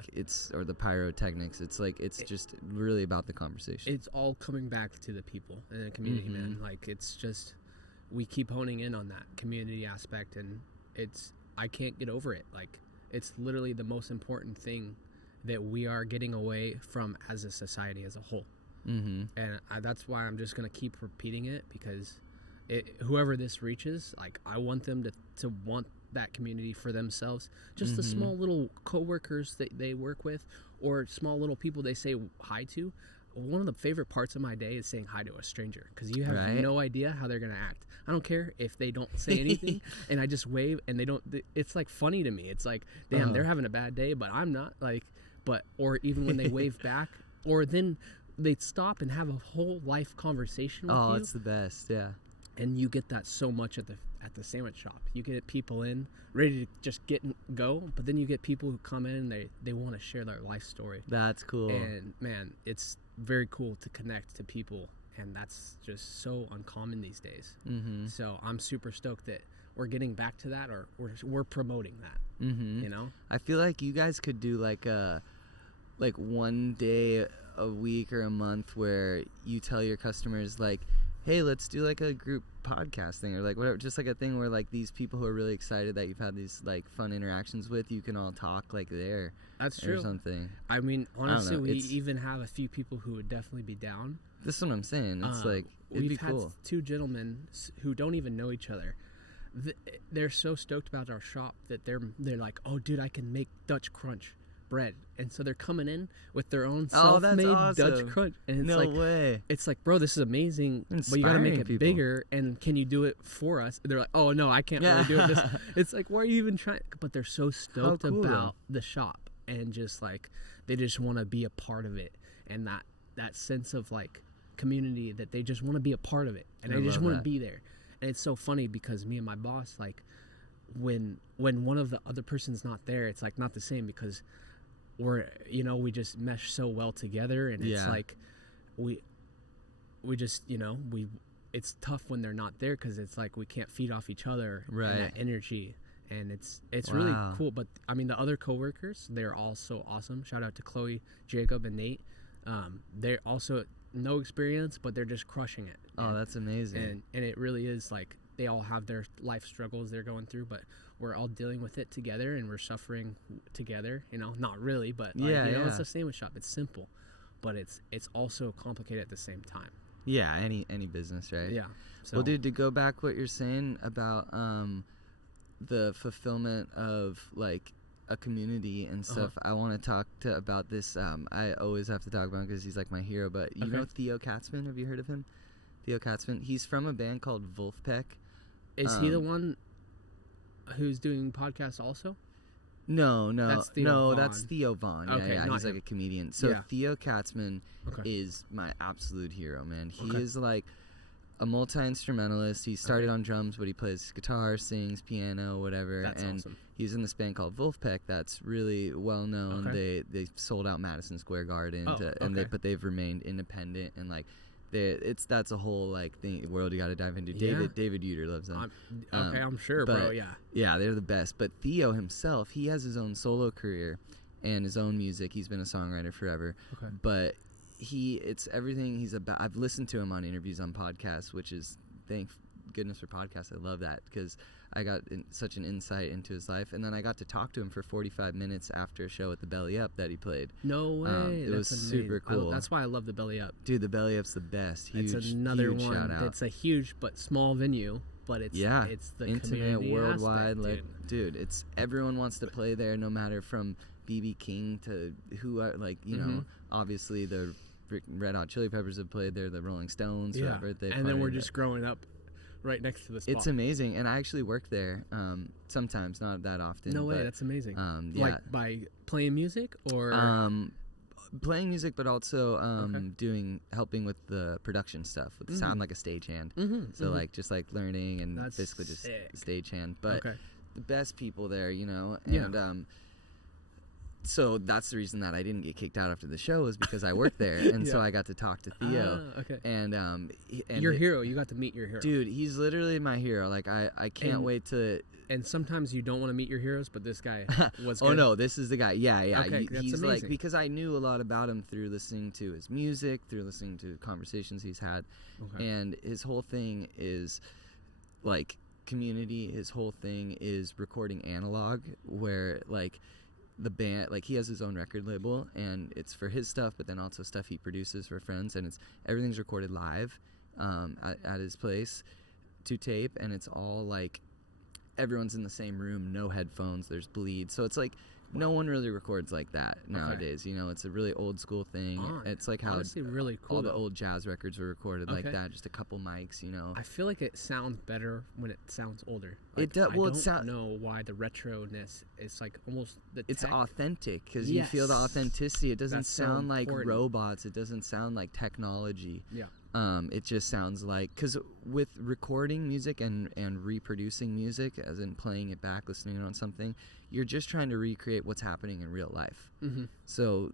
or the pyrotechnics. It's like just really about the conversation. It's all coming back to the people in the community, man. Like, it's just, we keep honing in on that community aspect, and I can't get over it. Like, it's literally the most important thing that we are getting away from as a society as a whole. And that's why I'm just gonna keep repeating it, because whoever this reaches, like, I want them to want that community for themselves. Just the small little coworkers that they work with, or small little people they say hi to. One of the favorite parts of my day is saying hi to a stranger, because you have no idea how they're gonna act. I don't care if they don't say anything, and I just wave, and they don't. It's like funny to me. It's like, damn, they're having a bad day, but I'm not. Like, or even when they wave back, or then they'd stop and have a whole life conversation with you. Oh, it's the best, yeah. And you get that so much at the sandwich shop. You get people in ready to just get and go, but then you get people who come in and they want to share their life story. That's cool. And man, it's very cool to connect to people, and that's just so uncommon these days. So I'm super stoked that we're getting back to that, or we're promoting that. You know, I feel like you guys could do like one day a week or a month where you tell your customers like, hey, let's do like a group podcast thing, or like whatever, just like a thing where like these people who are really excited that you've had these like fun interactions with, you can all talk like there. That's true. Or something. I mean, honestly, we even have a few people who would definitely be down. This is what I'm saying. It's like, it'd be cool. We've had 2 gentlemen who don't even know each other. They're so stoked about our shop that they're like, oh, dude, I can make Dutch Crunch bread, and so they're coming in with their own self-made Dutch Crunch, and it's way. It's like, bro, this is amazing, but you gotta make it bigger, and can you do it for us? They're like, oh no, I can't really do it. It's like, why are you even trying? But they're so stoked about the shop, and just like they just want to be a part of it, and that sense of like community, that they just want to be a part of it, and they just want to be there. And it's so funny because me and my boss, like when one of the other person's not there, it's like not the same, because we just mesh so well together, and it's like we just it's tough when they're not there, because it's like we can't feed off each other and that energy, and it's really cool. But I mean, the other coworkers, they're all so awesome. Shout out to Chloe, Jacob, and Nate. They're also no experience, but they're just crushing it. That's amazing. And it really is like they all have their life struggles they're going through, but we're all dealing with it together, and we're suffering together, not really, but like, it's a sandwich shop. It's simple, but it's also complicated at the same time. Yeah, any business, right? Yeah. So, well, dude, to go back what you're saying about the fulfillment of like a community and stuff, I want to talk about this. I always have to talk about him because he's like my hero, but you know Theo Katzman? Have you heard of him? Theo Katzman. He's from a band called Wolfpack. Is he the one who's doing podcasts also? No, that's Theo that's Theo Vaughn. Okay, he's him. like a comedian. So Theo Katzman is my absolute hero, man. He is like a multi-instrumentalist. He started on drums, but he plays guitar, sings, piano, whatever. That's awesome. He's in this band called Wolfpack that's really well known. They sold out Madison Square Garden, but they've remained independent, and like that's a whole like world you got to dive into. David Uter loves them. I'm sure, bro. Yeah, they're the best. But Theo himself, he has his own solo career and his own music. He's been a songwriter forever. But it's everything he's about. I've listened to him on interviews on podcasts, which is, thank goodness for podcasts. I love that, because I got such an insight into his life, and then I got to talk to him for 45 minutes after a show at the Belly Up that he played. No way. It was super cool. That's why I love the Belly Up. Dude, the Belly Up's the best. Huge, it's another huge one. Shout out. It's a huge but small venue, but it's the intimate, worldwide. Aspect, dude, it's everyone wants to play there, no matter from BB King to who are like obviously the Red Hot Chili Peppers have played there, the Rolling Stones, whatever. And then we're just growing up right next to the spot. It's amazing, and I actually work there sometimes, not that often. No way, that's amazing. Yeah. Like by playing music, or playing music, but also helping with the production stuff with the sound, like a stagehand. So like just like learning and that's basically just sick. stagehand. But the best people there, and so that's the reason that I didn't get kicked out after the show, is because I worked there, and so I got to talk to Theo. And your hero, you got to meet your hero. Dude, he's literally my hero. Like I can't wait to. And sometimes you don't want to meet your heroes, but this guy was good. Oh no, this is the guy. Yeah. Okay, He's amazing. like, because I knew a lot about him through listening to his music, through listening to conversations he's had, and his whole thing is like community. His whole thing is recording analog, where like the band, like he has his own record label, and it's for his stuff, but then also stuff he produces for friends, and everything's recorded live at his place to tape, and it's all like everyone's in the same room, no headphones, there's bleed, so it's like no one really records like that nowadays. You know, it's a really old school thing. It's like how honestly really cool, all the old jazz records were recorded like that, just a couple mics, you know. I feel like it sounds better when it sounds older. Like, it does. Well, I don't know why the retroness. It's like almost it's authentic because you feel the authenticity. It doesn't sound like robots. It doesn't sound like technology. Yeah. It just sounds like, because with recording music and reproducing music, as in playing it back, listening it on something, you're just trying to recreate what's happening in real life. So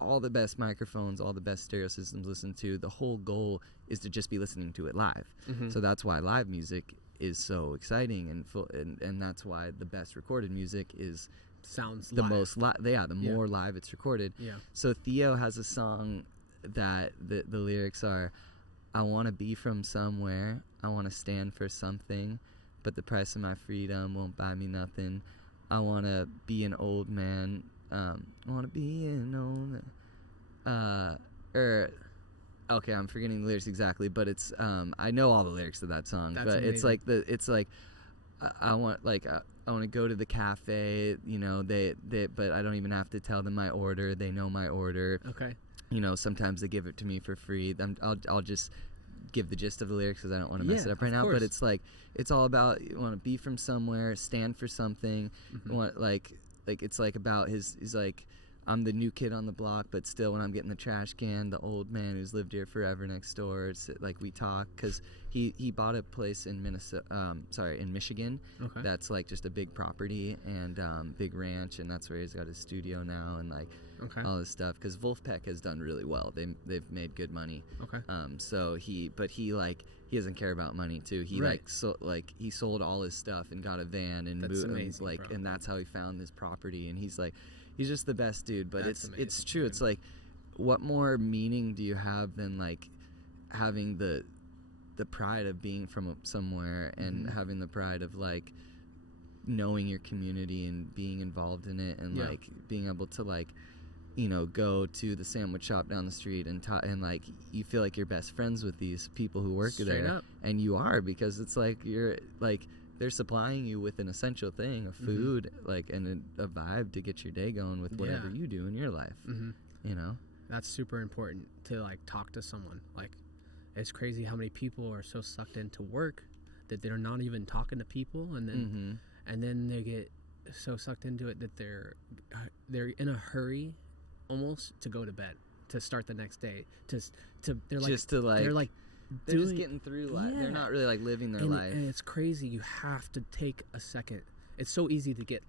all the best microphones, all the best stereo systems listened to, the whole goal is to just be listening to it live. So that's why live music is so exciting, and that's why the best recorded music sounds the live. Most the more live it's recorded. So Theo has a song that the lyrics are, I want to be from somewhere, I want to stand for something, but the price of my freedom won't buy me nothing. I want to be an old man, I want to be an old man. Okay, I'm forgetting the lyrics exactly, but it's I know all the lyrics to that song. That's but amazing. it's like I want to go to the cafe, you know, they but I don't even have to tell them my order. They know my order. Okay. You know, sometimes they give it to me for free. I'll just give the gist of the lyrics because I don't want to mess it up right now. But it's like, it's all about, you want to be from somewhere, stand for something. You want, like it's like about he's like, I'm the new kid on the block, but still when I'm getting the trash can, the old man who's lived here forever next door, it's like we talk, because he bought a place in in Michigan. That's like just a big property and big ranch, and that's where he's got his studio now and like all this stuff, because Wolfpack has done really well. They've made good money. So he doesn't care about money too. He he sold all his stuff and got a van and that's moved, amazing, like, bro. and that's how he found this property. And he's like, he's just the best dude. But that's it's amazing, true. man. It's like, what more meaning do you have than like having the pride of being from somewhere and having the pride of like knowing your community and being involved in it and like being able to like, you know, go to the sandwich shop down the street and like you feel like you're best friends with these people who work Straight there up. And you are, because it's like you're like, they're supplying you with an essential thing of food, like, and a vibe to get your day going with whatever you do in your life. You know, that's super important to like talk to someone. Like, it's crazy how many people are so sucked into work that they're not even talking to people, and then they get so sucked into it that they're in a hurry almost to go to bed, to start the next day, they're just getting through life. They're not really like living their life. And it's crazy. You have to take a second. It's so easy to get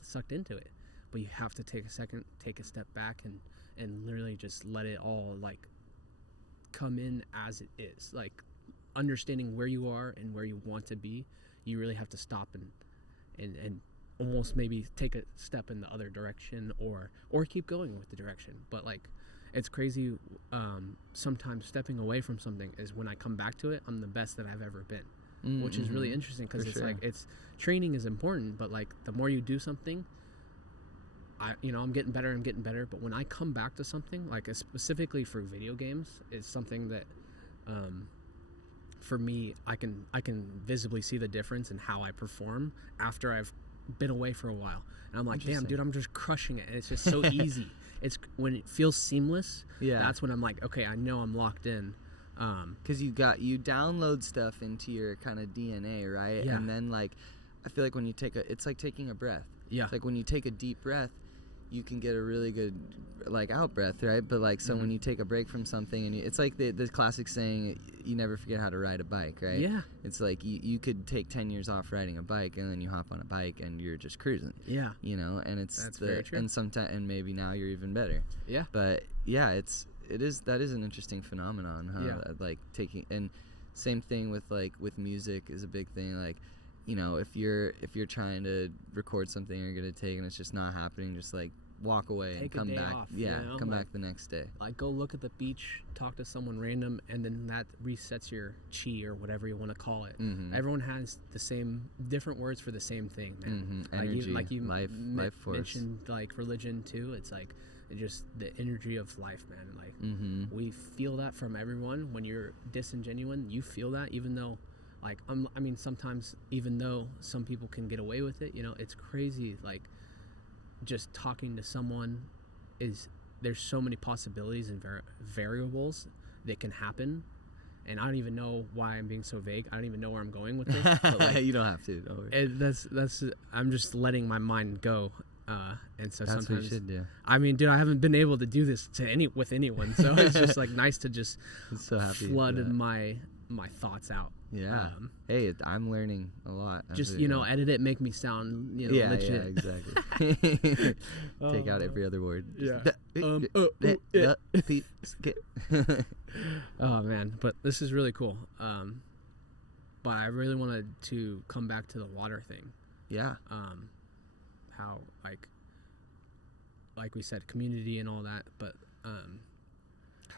sucked into it, but you have to take a second, take a step back, and literally just let it all like come in as it is. Like, understanding where you are and where you want to be, you really have to stop and almost maybe take a step in the other direction or keep going with the direction. But like, it's crazy. Sometimes stepping away from something is when I come back to it, I'm the best that I've ever been, which is really interesting, because it's like, it's training is important, but like the more you do something, I'm getting better. But when I come back to something, like specifically for video games, is something that, for me, I can visibly see the difference in how I perform after I've been away for a while, and I'm like, damn, dude, I'm just crushing it, and it's just so easy. It's when it feels seamless. That's when I'm like, okay, I know I'm locked in. Because you download stuff into your kind of DNA, right? And then like, I feel like when you it's like taking a breath. It's like when you take a deep breath, you can get a really good like out breath, right? But like, so when you take a break from something, and it's like the classic saying, you never forget how to ride a bike, right? It's like you could take 10 years off riding a bike, and then you hop on a bike and you're just cruising. You know, and that's very true. And maybe now you're even better. But that is an interesting phenomenon, huh? Like taking, and same thing with music is a big thing. Like, you know, if you're trying to record something you're gonna take and it's just not happening, just like walk away and come back. Off, come back the next day. Like, go look at the beach, talk to someone random, and then that resets your chi or whatever you want to call it. Everyone has the same different words for the same thing, man. Energy, like you life force. mentioned, like religion too. It's like just the energy of life, man. Like, we feel that from everyone. When you're disingenuine, you feel that, even though, like, I mean, sometimes, even though some people can get away with it, you know, it's crazy. Like, just talking to someone there's so many possibilities and variables that can happen. And I don't even know why I'm being so vague. I don't even know where I'm going with this. But like, you don't have to. Don't worry. That's I'm just letting my mind go. And so That's sometimes what you should do. I mean, dude, I haven't been able to do this with anyone. So it's just like nice to just so happy flood my thoughts out. Yeah. Hey, I'm learning a lot. Just edit it, make me sound legit. Yeah, exactly. Take out every other word. Yeah. Oh man, but this is really cool. But I really wanted to come back to the water thing. Yeah. How like we said, community and all that, but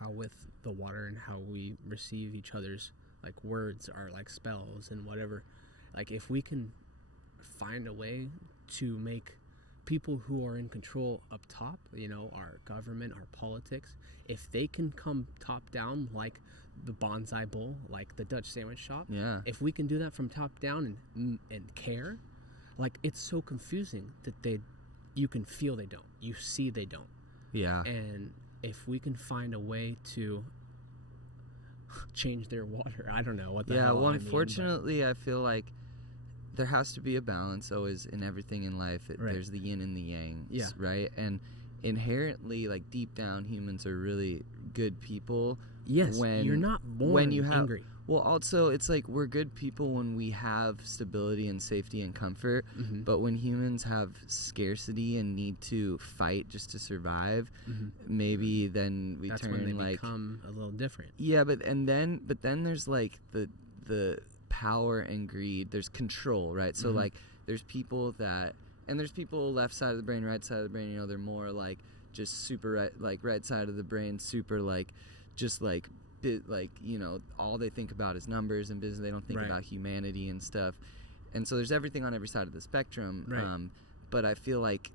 how with the water and how we receive each other's like words are like spells and whatever. Like if we can find a way to make people who are in control up top, our government, our politics, if they can come top down like the bonsai bowl, like the Dutch sandwich shop, if we can do that from top down and care, like it's so confusing that you can feel they don't, you see they don't. Yeah. And if we can find a way to change their water, I don't know what the hell. Well, unfortunately, I feel like there has to be a balance always in everything in life. There's the yin and the yang, right? And inherently, like deep down, humans are really good people. Yes, you're not born angry. Well, also, it's like we're good people when we have stability and safety and comfort, but when humans have scarcity and need to fight just to survive, maybe then we That's turn when they like become a little different. Yeah, but then there's like the power and greed. There's control, right? So like there's people there's people left side of the brain, right side of the brain. They're more like just super right side of the brain, super like just like. All they think about is numbers and business. They don't think about humanity and stuff. And so there's everything on every side of the spectrum. Right. But I feel like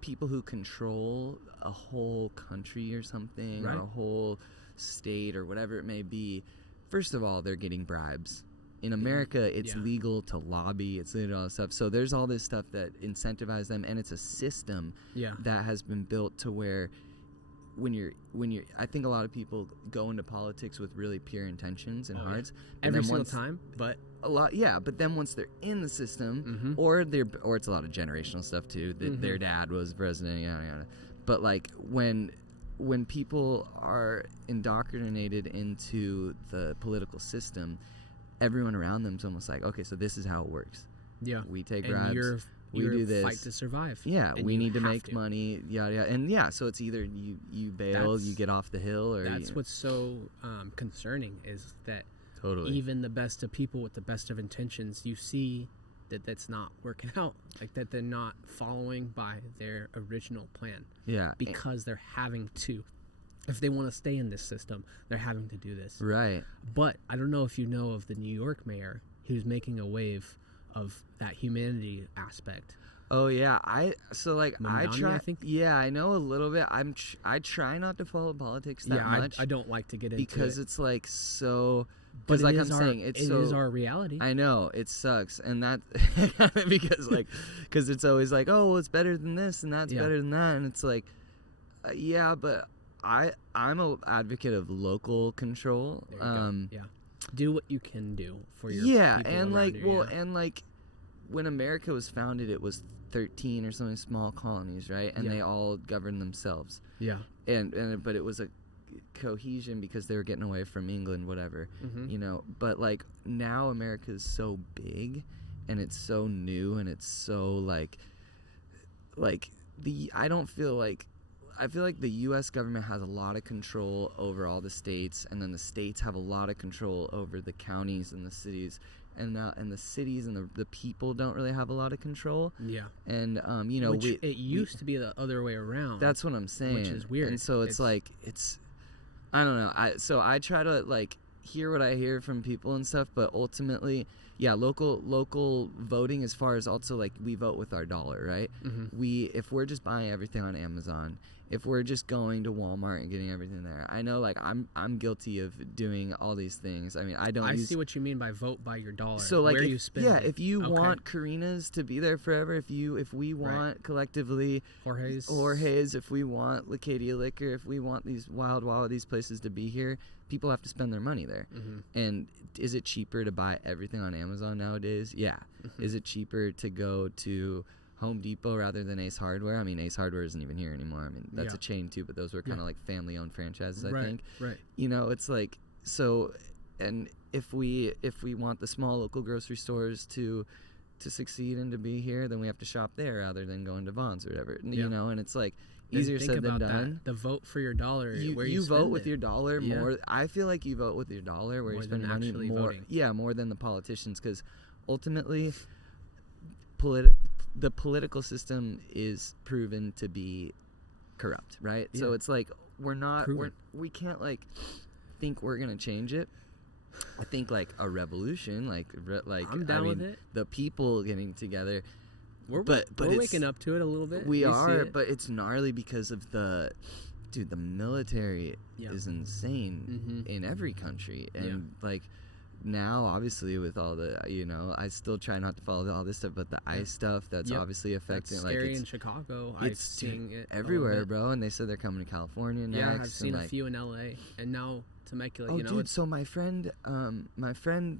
people who control a whole country or something, or a whole state or whatever it may be, first of all, they're getting bribes. In America, it's legal to lobby. It's legal to all this stuff. So there's all this stuff that incentivizes them, and it's a system that has been built to where when you're I think a lot of people go into politics with really pure intentions and hearts every single time, but a lot but then once they're in the system or it's a lot of generational stuff too that their dad was president, but like when people are indoctrinated into the political system, everyone around them's almost like, okay, so this is how it works. We take bribes, we do this, fight to survive. We need to make money, and so it's either you bail, you get off the hill, or that's what's so concerning is that even the best of people with the best of intentions, you see that's not working out, like that they're not following by their original plan, because they're having to, if they want to stay in this system, they're having to do this, right? But I don't know if you know of the New York mayor who's making a wave of that humanity aspect. Oh yeah, I try. I think. Yeah, I know a little bit. I try not to follow politics that much. I don't like to get into it because it's like so. But like it is our reality. I know it sucks, and that because it's always like, oh, well, it's better than this and that's better than that, and it's like, but I'm a advocate of local control. Do what you can do for your people and like you, and like when America was founded, it was 13 or something small colonies, right? And they all governed themselves. But it was a cohesion because they were getting away from England, whatever, but like now America is so big and it's so new and it's so I feel like the U.S. government has a lot of control over all the states, and then the states have a lot of control over the counties and the cities, and the cities and the people don't really have a lot of control. And it used to be the other way around. That's what I'm saying, which is weird. And so it's I don't know. I try to like hear what I hear from people and stuff, but ultimately, local voting, as far as also like we vote with our dollar, right? If we're just buying everything on Amazon if we're just going to Walmart and getting everything there. I know, like, I'm guilty of doing all these things. I mean, I see what you mean by vote by your dollar. So, like, where you spend it. if you want Karina's to be there forever, if we want collectively Jorge's, if we want Leucadia Liquor, if we want these these places to be here, people have to spend their money there. And is it cheaper to buy everything on Amazon nowadays? Yeah. Is it cheaper to go to Home Depot rather than Ace Hardware? I mean, Ace Hardware isn't even here anymore. I mean, that's a chain too, but those were kind of like family-owned franchises, I think. Right. You know, it's like, so, and if we want the small local grocery stores to succeed and to be here, then we have to shop there rather than going to Vons or whatever. You know, and it's like easier said than done. The vote for your dollar. You vote with your dollar more. I feel like you vote with your dollar where you spend money more. Voting. Yeah, more than the politicians, because ultimately, the political system is proven to be corrupt, right? So it's like we can't like think we're gonna change it. I think like a revolution, like I'm down with it. The people getting together. We're waking up to it a little bit. We are, but it's gnarly because of the military is insane in every country, and like. Now, obviously, with all the, I still try not to follow all this stuff, but the ICE stuff, that's obviously affecting. That's scary like, in Chicago. It's seeing it everywhere, bro. And they said they're coming to California next. Yeah, I've seen a few in LA, and now Temecula. Dude. So my friend,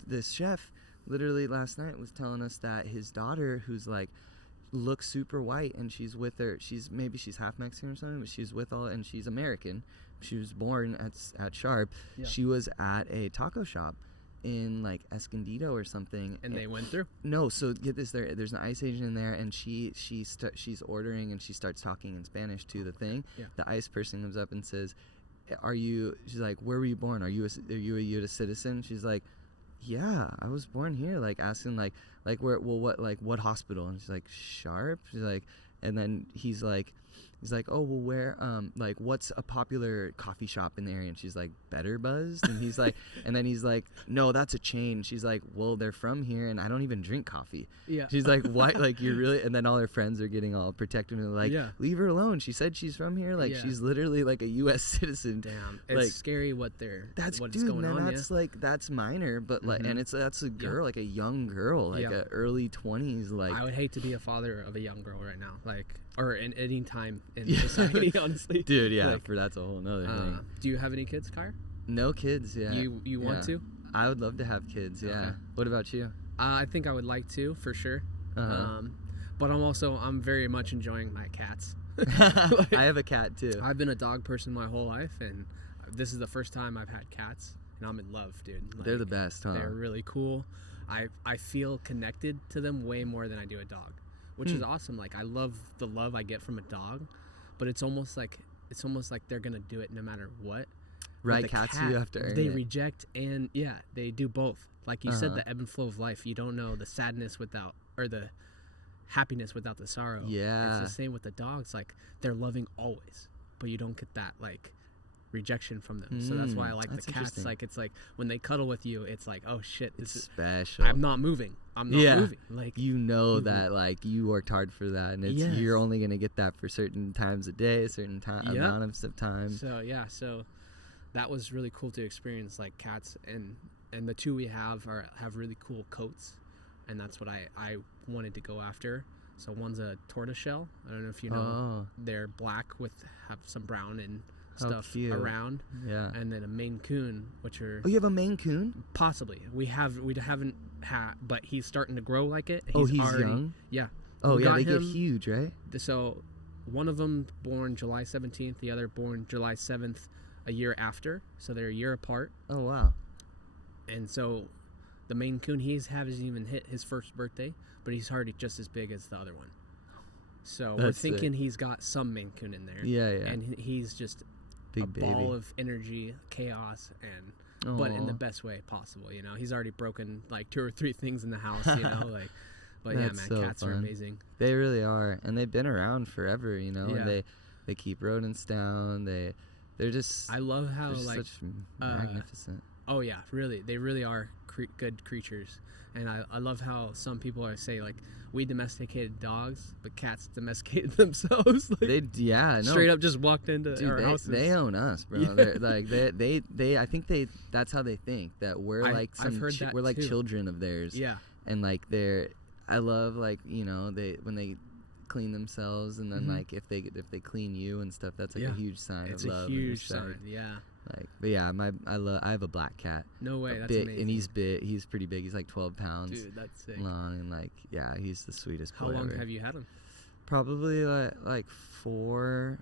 this chef, literally last night was telling us that his daughter, who's like, looks super white, and she's with her. She's half Mexican or something, but she's with and she's American. She was born at Sharp. Yeah. She was at a taco shop in like Escondido or something, and they went through. No, so get this, there's an ICE agent in there, and she's ordering, and she starts talking in Spanish to the thing. The ICE person comes up and says, she's like, where were you born? Are you a U.S. citizen? She's like, yeah, I was born here. Like asking like where, well, what hospital? And she's like, Sharp. She's like, and then he's like, oh, well, where, like, what's a popular coffee shop in the area? And she's like, Better Buzzed? And he's like, and then he's like, no, that's a chain. She's like, well, they're from here, and I don't even drink coffee. Yeah. She's like, why? Like, you're really, and then all her friends are getting all protective and like, leave her alone. She said she's from here. Like, she's literally like a U.S. citizen. It's like, scary what's going on. That's like, that's minor, but like, and that's a girl, like a young girl, like a early 20s. Like, I would hate to be a father of a young girl right now. Like, or in any time in society, honestly. Dude, that's a whole nother thing. Do you have any kids, Kyre? No kids, You want to? I would love to have kids, Okay. What about you? I think I would like to, for sure. But I'm very much enjoying my cats. I have a cat, too. I've been a dog person my whole life, and this is the first time I've had cats, and I'm in love, dude. Like, they're the best, huh? They're really cool. I feel connected to them way more than I do a dog, which is awesome. Like, I love the love I get from a dog, but it's almost like they're gonna do it no matter what. Right, cats, you have to earn they it. Reject, and they do both. Like you said, the ebb and flow of life. You don't know the sadness without, or the happiness without the sorrow. Yeah, it's the same with the dogs. Like, they're loving always, but you don't get that like rejection from them. So that's why I like the cats. Like, it's like when they cuddle with you, it's like, oh shit, this is special. I'm not moving. Moving. Like, that like you worked hard for that, and you're only gonna get that for certain times a day, a certain amount of time. So that was really cool to experience, like cats, and the two we have really cool coats, and that's what I wanted to go after. So one's a tortoiseshell. I don't know if you know. They're black have some brown and stuff around. Yeah. And then a Maine Coon, which are. Oh, you have a Maine Coon? Possibly. We haven't had, but he's starting to grow like it. He's young? Yeah. Oh, yeah, they get huge, right? So one of them born July 17th, the other born July 7th, a year after. So they're a year apart. Oh, wow. And so the Maine Coon hasn't even hit his first birthday, but he's already just as big as the other one. So we're thinking he's got some Maine Coon in there. Yeah. And he's just big ball of energy, chaos, but in the best way possible. He's already broken like 2 or 3 things in the house. But yeah, man, so cats are amazing. They really are, and they've been around forever. And they keep rodents down. They're just. I love how such magnificent. Oh yeah, really, they really are good creatures, and I love how some people are say like we domesticated dogs, but cats domesticated themselves. Like, straight up just walked into our houses. They own us, bro. Yeah. They're, like they I think that's how they think, that we're like we're like too. children of theirs. Yeah. And like I love, like, you know, when they clean themselves, and then like if they clean you and stuff, that's like a huge sign of love. It's a huge sign. Yeah. Like, but yeah, I have a black cat. No way, that's amazing. And he's pretty big. He's like 12 pounds. Dude, that's sick. Long, and like, yeah, he's the sweetest boy How long ever. have you had him? Probably like 4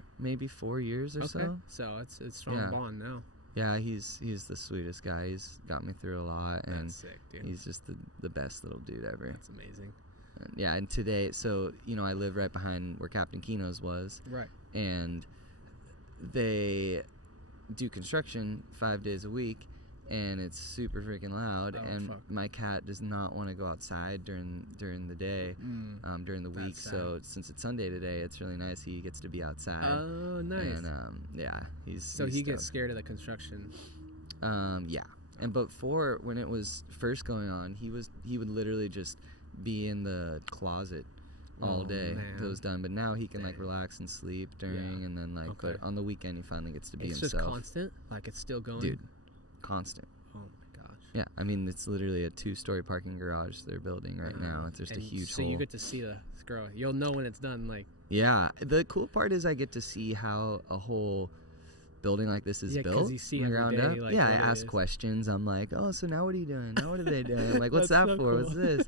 years or so. So it's strong bond now. Yeah, he's the sweetest guy. He's got me through a lot, and that's sick, dude. He's just the best little dude ever. That's amazing. And yeah, and today, so, you know, I live right behind where Captain Keno's was. Right. And they do construction 5 days a week, and it's super freaking loud. My cat does not want to go outside during the day, during the week. Sad. So since it's Sunday today, it's really nice. He gets to be outside. Oh, nice. And yeah, he's he gets scared of the construction. Yeah. And before, when it was first going on, he would literally just be in the closet all day until it was done. But now he can like relax and sleep during, and then like, but on the weekend he finally gets to be himself. It's just constant, like it's still going. Dude, constant. Oh my gosh. Yeah, I mean, it's literally a 2-story parking garage they're building right now. It's just a huge hole. So you get to see the girl. You'll know when it's done. Like. Yeah, the cool part is I get to see how a whole building like this is built you see from the ground up. Like, I ask questions. I'm like, oh, so now what are you doing? Now what are they doing? I'm like, what's that for? Cool. What's this?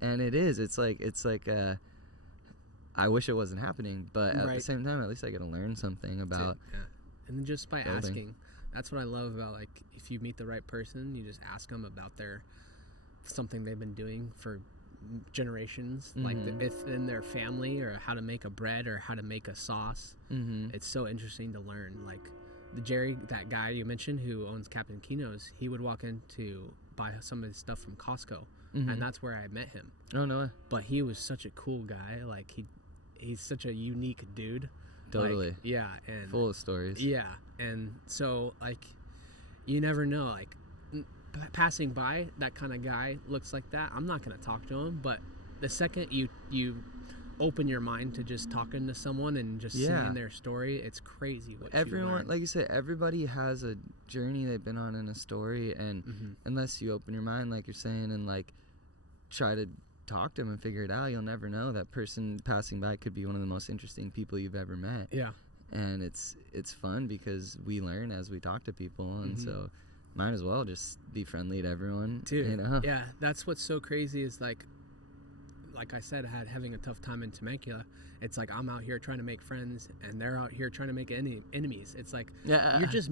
And it's like I wish it wasn't happening, but at the same time, at least I get to learn something about. Yeah. And then just by building. asking, that's what I love about, like, if you meet the right person, you just ask them about something they've been doing for generations, like if in their family, or how to make a bread or how to make a sauce. It's so interesting to learn. Like that guy you mentioned who owns Captain Keno's, he would walk in to buy some of his stuff from Costco, and that's where I met him. Oh, no way. But he was such a cool guy. Like he's such a unique dude. Totally. Like, yeah, and full of stories. Yeah, and so like you never know, like passing by that kind of guy looks like that, I'm not gonna talk to him, but the second you open your mind to just talking to someone and just seeing their story, it's crazy what everyone, like you said, everybody has a journey they've been on in a story, and unless you open your mind, like you're saying, and like try to talk to them and figure it out, you'll never know. That person passing by could be one of the most interesting people you've ever met. Yeah. And it's fun because we learn as we talk to people, and so might as well just be friendly to everyone. Dude, you know? Yeah, that's what's so crazy is like I said, having a tough time in Temecula. It's like I'm out here trying to make friends, and they're out here trying to make enemies. It's like you're just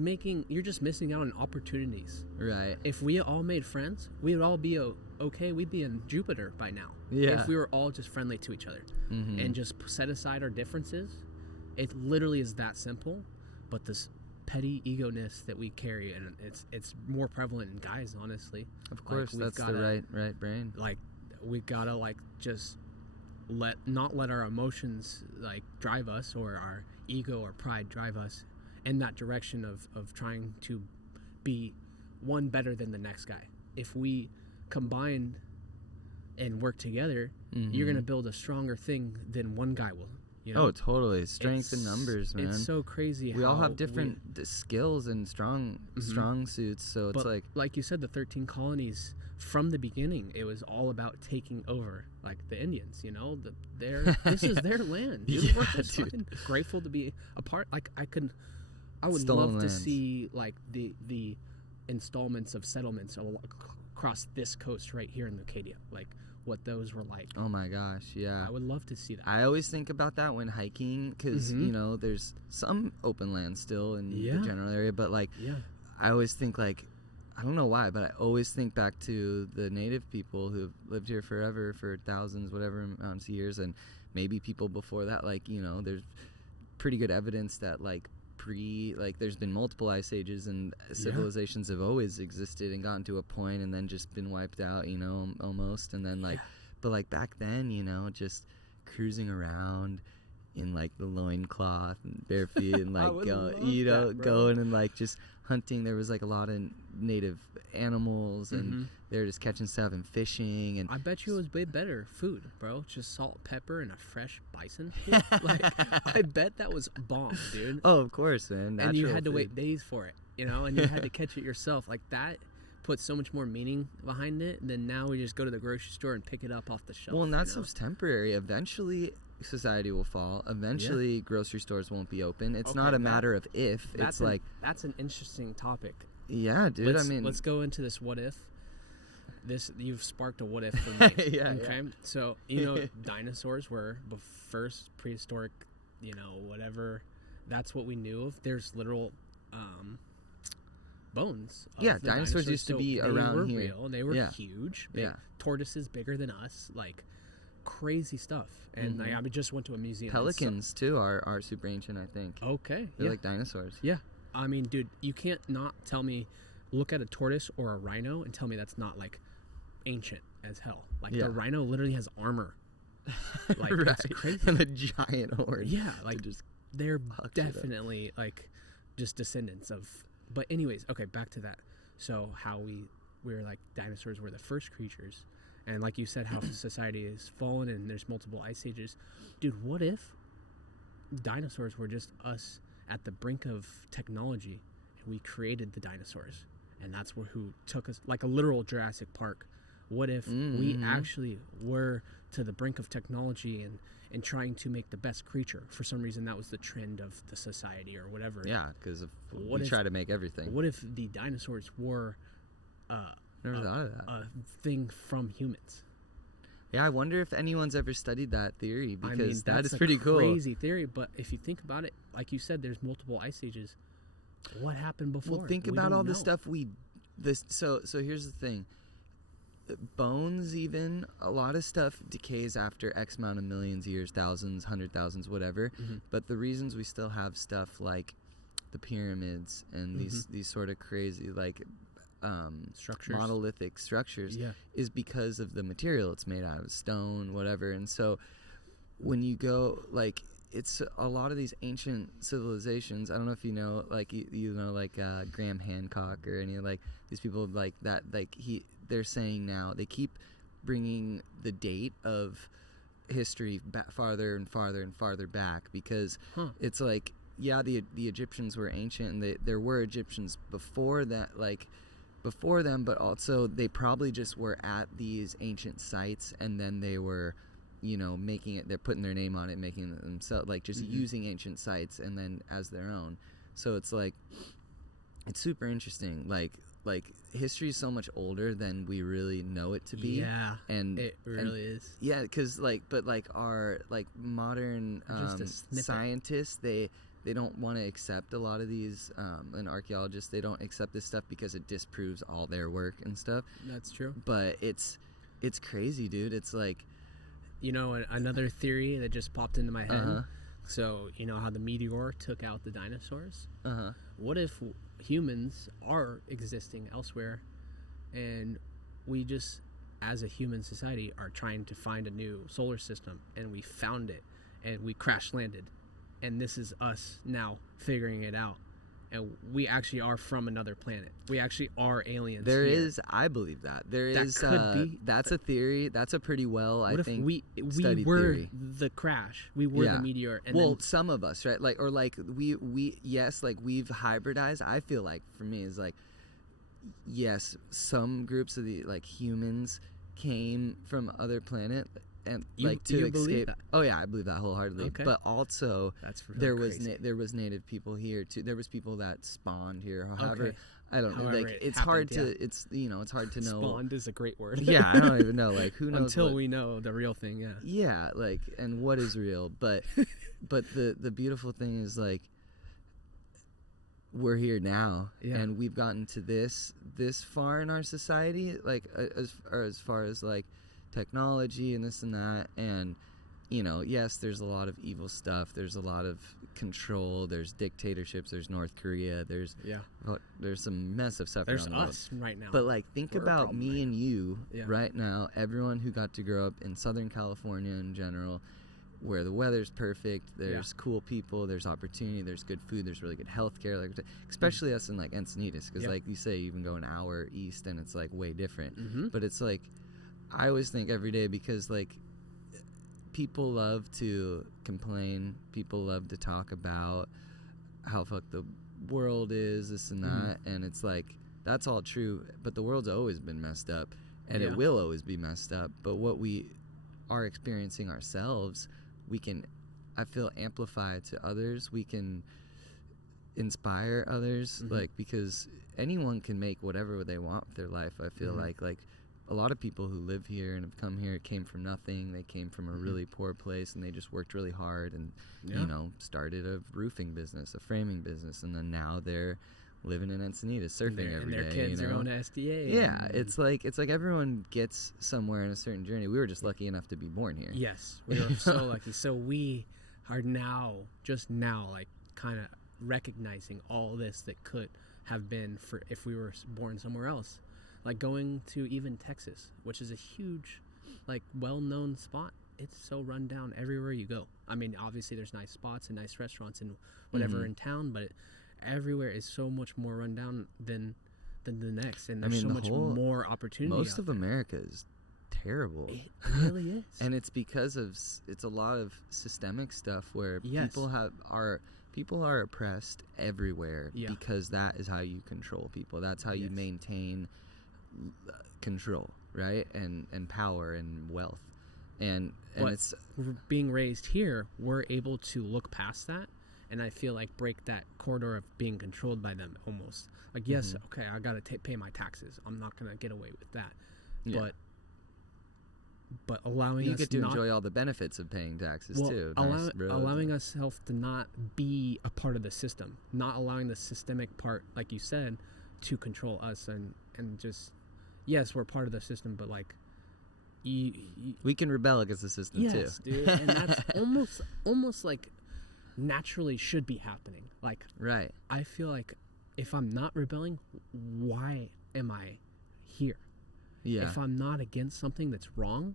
missing out on opportunities. Right. If we all made friends, we would all be okay. We'd be in Jupiter by now. Yeah. If we were all just friendly to each other and just set aside our differences, it literally is that simple. But this petty ego-ness that we carry, and it's more prevalent in guys, honestly. Of course, like, that's the right brain. Like, we've got to like just not let our emotions like drive us, or our ego or pride drive us in that direction of trying to be one better than the next guy. If we combine and work together, you're gonna build a stronger thing than one guy will. You know? Oh, totally. Strength in numbers, man. It's so crazy. We all have different skills and strong suits, so it's like you said, the 13 colonies from the beginning, it was all about taking over, like the Indians. You know, this is their land. Dude. We're just grateful to be a part. Like I would love to see like the installments of settlements across this coast right here in Leucadia, like what those were like. Oh my gosh, yeah. I would love to see that. I always think about that when hiking, because you know, there's some open land still in the general area, but like I always think, like, I don't know why, but I always think back to the native people who've lived here forever, for thousands, whatever amounts of years, and maybe people before that. Like, you know, there's pretty good evidence that like there's been multiple ice ages, and civilizations have always existed and gotten to a point and then just been wiped out, you know, almost. And then like but like back then, you know, just cruising around, in like the loincloth and bare feet and like that, going and like just hunting. There was like a lot of native animals and they were just catching stuff and fishing. And I bet you it was way better food, bro. Just salt, pepper, and a fresh bison. Like, I bet that was bomb, dude. Oh, of course, man. And you had to wait days for it, you know, and you had to catch it yourself. Like, that put so much more meaning behind it than now we just go to the grocery store and pick it up off the shelf. Well, and that stuff's temporary. Eventually society will fall. Eventually grocery stores won't be open. It's not a matter of if. It's like that's an interesting topic. Yeah, dude. Let's go into this what if. You've sparked a what if for me. Okay. So, you know, dinosaurs were the first prehistoric, you know, whatever. That's what we knew of. There's literal bones. Dinosaurs used to be around here. Real, and they were huge. Tortoises bigger than us, like crazy stuff. And I just went to a museum. Pelicans too are super ancient, I think. Okay. They're like dinosaurs. Yeah. I mean, dude, you can't not tell me, look at a tortoise or a rhino and tell me that's not like ancient as hell. Like the rhino literally has armor. Like it's crazy. And a giant horn. Yeah, like they're definitely like just descendants of. But anyways, okay, back to that. So how we were like dinosaurs were the first creatures, and like you said, how society has fallen and there's multiple ice ages. Dude, what if dinosaurs were just us at the brink of technology and we created the dinosaurs, and that's who took us, like a literal Jurassic Park. What if we actually were to the brink of technology and trying to make the best creature? For some reason, that was the trend of the society or whatever. Yeah, because we try to make everything. What if the dinosaurs were Never thought of that. A thing from humans? Yeah, I wonder if anyone's ever studied that theory, because I mean, that is pretty cool. Crazy theory, but if you think about it, like you said, there's multiple ice ages. What happened before? Well, think about all the stuff so here's the thing. Bones, even a lot of stuff decays after X amount of millions of years, thousands, 100,000s, whatever. But the reasons we still have stuff like the pyramids and these sort of crazy like structures, monolithic structures, is because of the material. It's made out of stone, whatever. And so when you go, like, it's a lot of these ancient civilizations. I don't know if you know, like, you know, like Graham Hancock or any of like these people like that. Like they're saying now they keep bringing the date of history farther and farther and farther back, because it's like, yeah, the Egyptians were ancient, and there were Egyptians before that, like before them, but also they probably just were at these ancient sites, and then they were, you know, making it, they're putting their name on it, making it themselves, like just using ancient sites and then as their own. So it's like, it's super interesting. Like history is so much older than we really know it to be. Yeah, and it really is. Yeah, because but our like modern scientists, they don't want to accept a lot of these, and archaeologists, they don't accept this stuff because it disproves all their work and stuff. That's true. But it's crazy, dude. It's like, you know, another theory that just popped into my head. So, you know how the meteor took out the dinosaurs? What if humans are existing elsewhere, and we just, as a human society, are trying to find a new solar system, and we found it, and we crash landed, and this is us now figuring it out, and we actually are from another planet. We actually are aliens. There is, I believe that there is. Could be. That's a theory. That's a pretty well, I think. What if we were theory. The crash? We were the meteor. And well, some of us, right? Like, or like we yes, like we've hybridized. I feel like for me is like, yes, some groups of the like humans came from other planet. And like to escape. Oh yeah, I believe that wholeheartedly. Okay. But also, that's really there was native people here too. There was people that spawned here. However, okay. I don't know. Like it's hard to. It's, you know, it's hard to know. Spawned is a great word. Yeah, I don't even know. Like, who knows until we know the real thing. Yeah. Yeah, like, and what is real? But the beautiful thing is, like, we're here now, and we've gotten to this far in our society, like as far as like technology and this and that, and you know, yes, there's a lot of evil stuff, there's a lot of control, there's dictatorships, there's North Korea, there's some mess of stuff. There's around the us world. right now. But like, think about me and you Yeah. right now, everyone who got to grow up in Southern California in general. where the weather's perfect, there's cool people, there's opportunity, there's good food, there's really good healthcare, like especially us in like Encinitas, because like you say, you even go an hour east and it's like way different. But it's like, I always think every day, because like people love to complain, people love to talk about how fucked the world is, this and that, and it's like, that's all true, but the world's always been messed up, and it will always be messed up. But what we are experiencing ourselves, we can, I feel, amplify to others. We can inspire others, like, because anyone can make whatever they want with their life. I feel like a lot of people who live here and have come here came from nothing. They came from a really poor place, and they just worked really hard and you know, started a roofing business, a framing business, and then now they're living in Encinitas, surfing every day. And their kids you know? are going to SDA. Yeah, it's like everyone gets somewhere in a certain journey. We were just lucky enough to be born here. Yes, we were so lucky. So we are just now, like, kind of recognizing all this that could have been for if we were born somewhere else, like going to even Texas, which is a huge, like, well-known spot. It's so run down everywhere you go. I mean, obviously there's nice spots and nice restaurants and whatever in town, but everywhere is so much more run down than the next, and there's so much more opportunity. Most of America is terrible. It really is. And it's because of, it's a lot of systemic stuff where people are oppressed everywhere, because that is how you control people. That's how you maintain control, right? And power and wealth. And it's being raised here, we're able to look past that, and I feel like break that corridor of being controlled by them almost. Like, yes, okay, I gotta pay my taxes. I'm not gonna get away with that. But allowing you get to enjoy all the benefits of paying taxes too. Allowing ourselves to not be a part of the system, not allowing the systemic part, like you said, to control us, and just, yes, we're part of the system, but like, we can rebel against the system too. Yes, dude, and that's almost like naturally should be happening. Like, right. I feel like if I'm not rebelling, why am I here? Yeah. If I'm not against something that's wrong,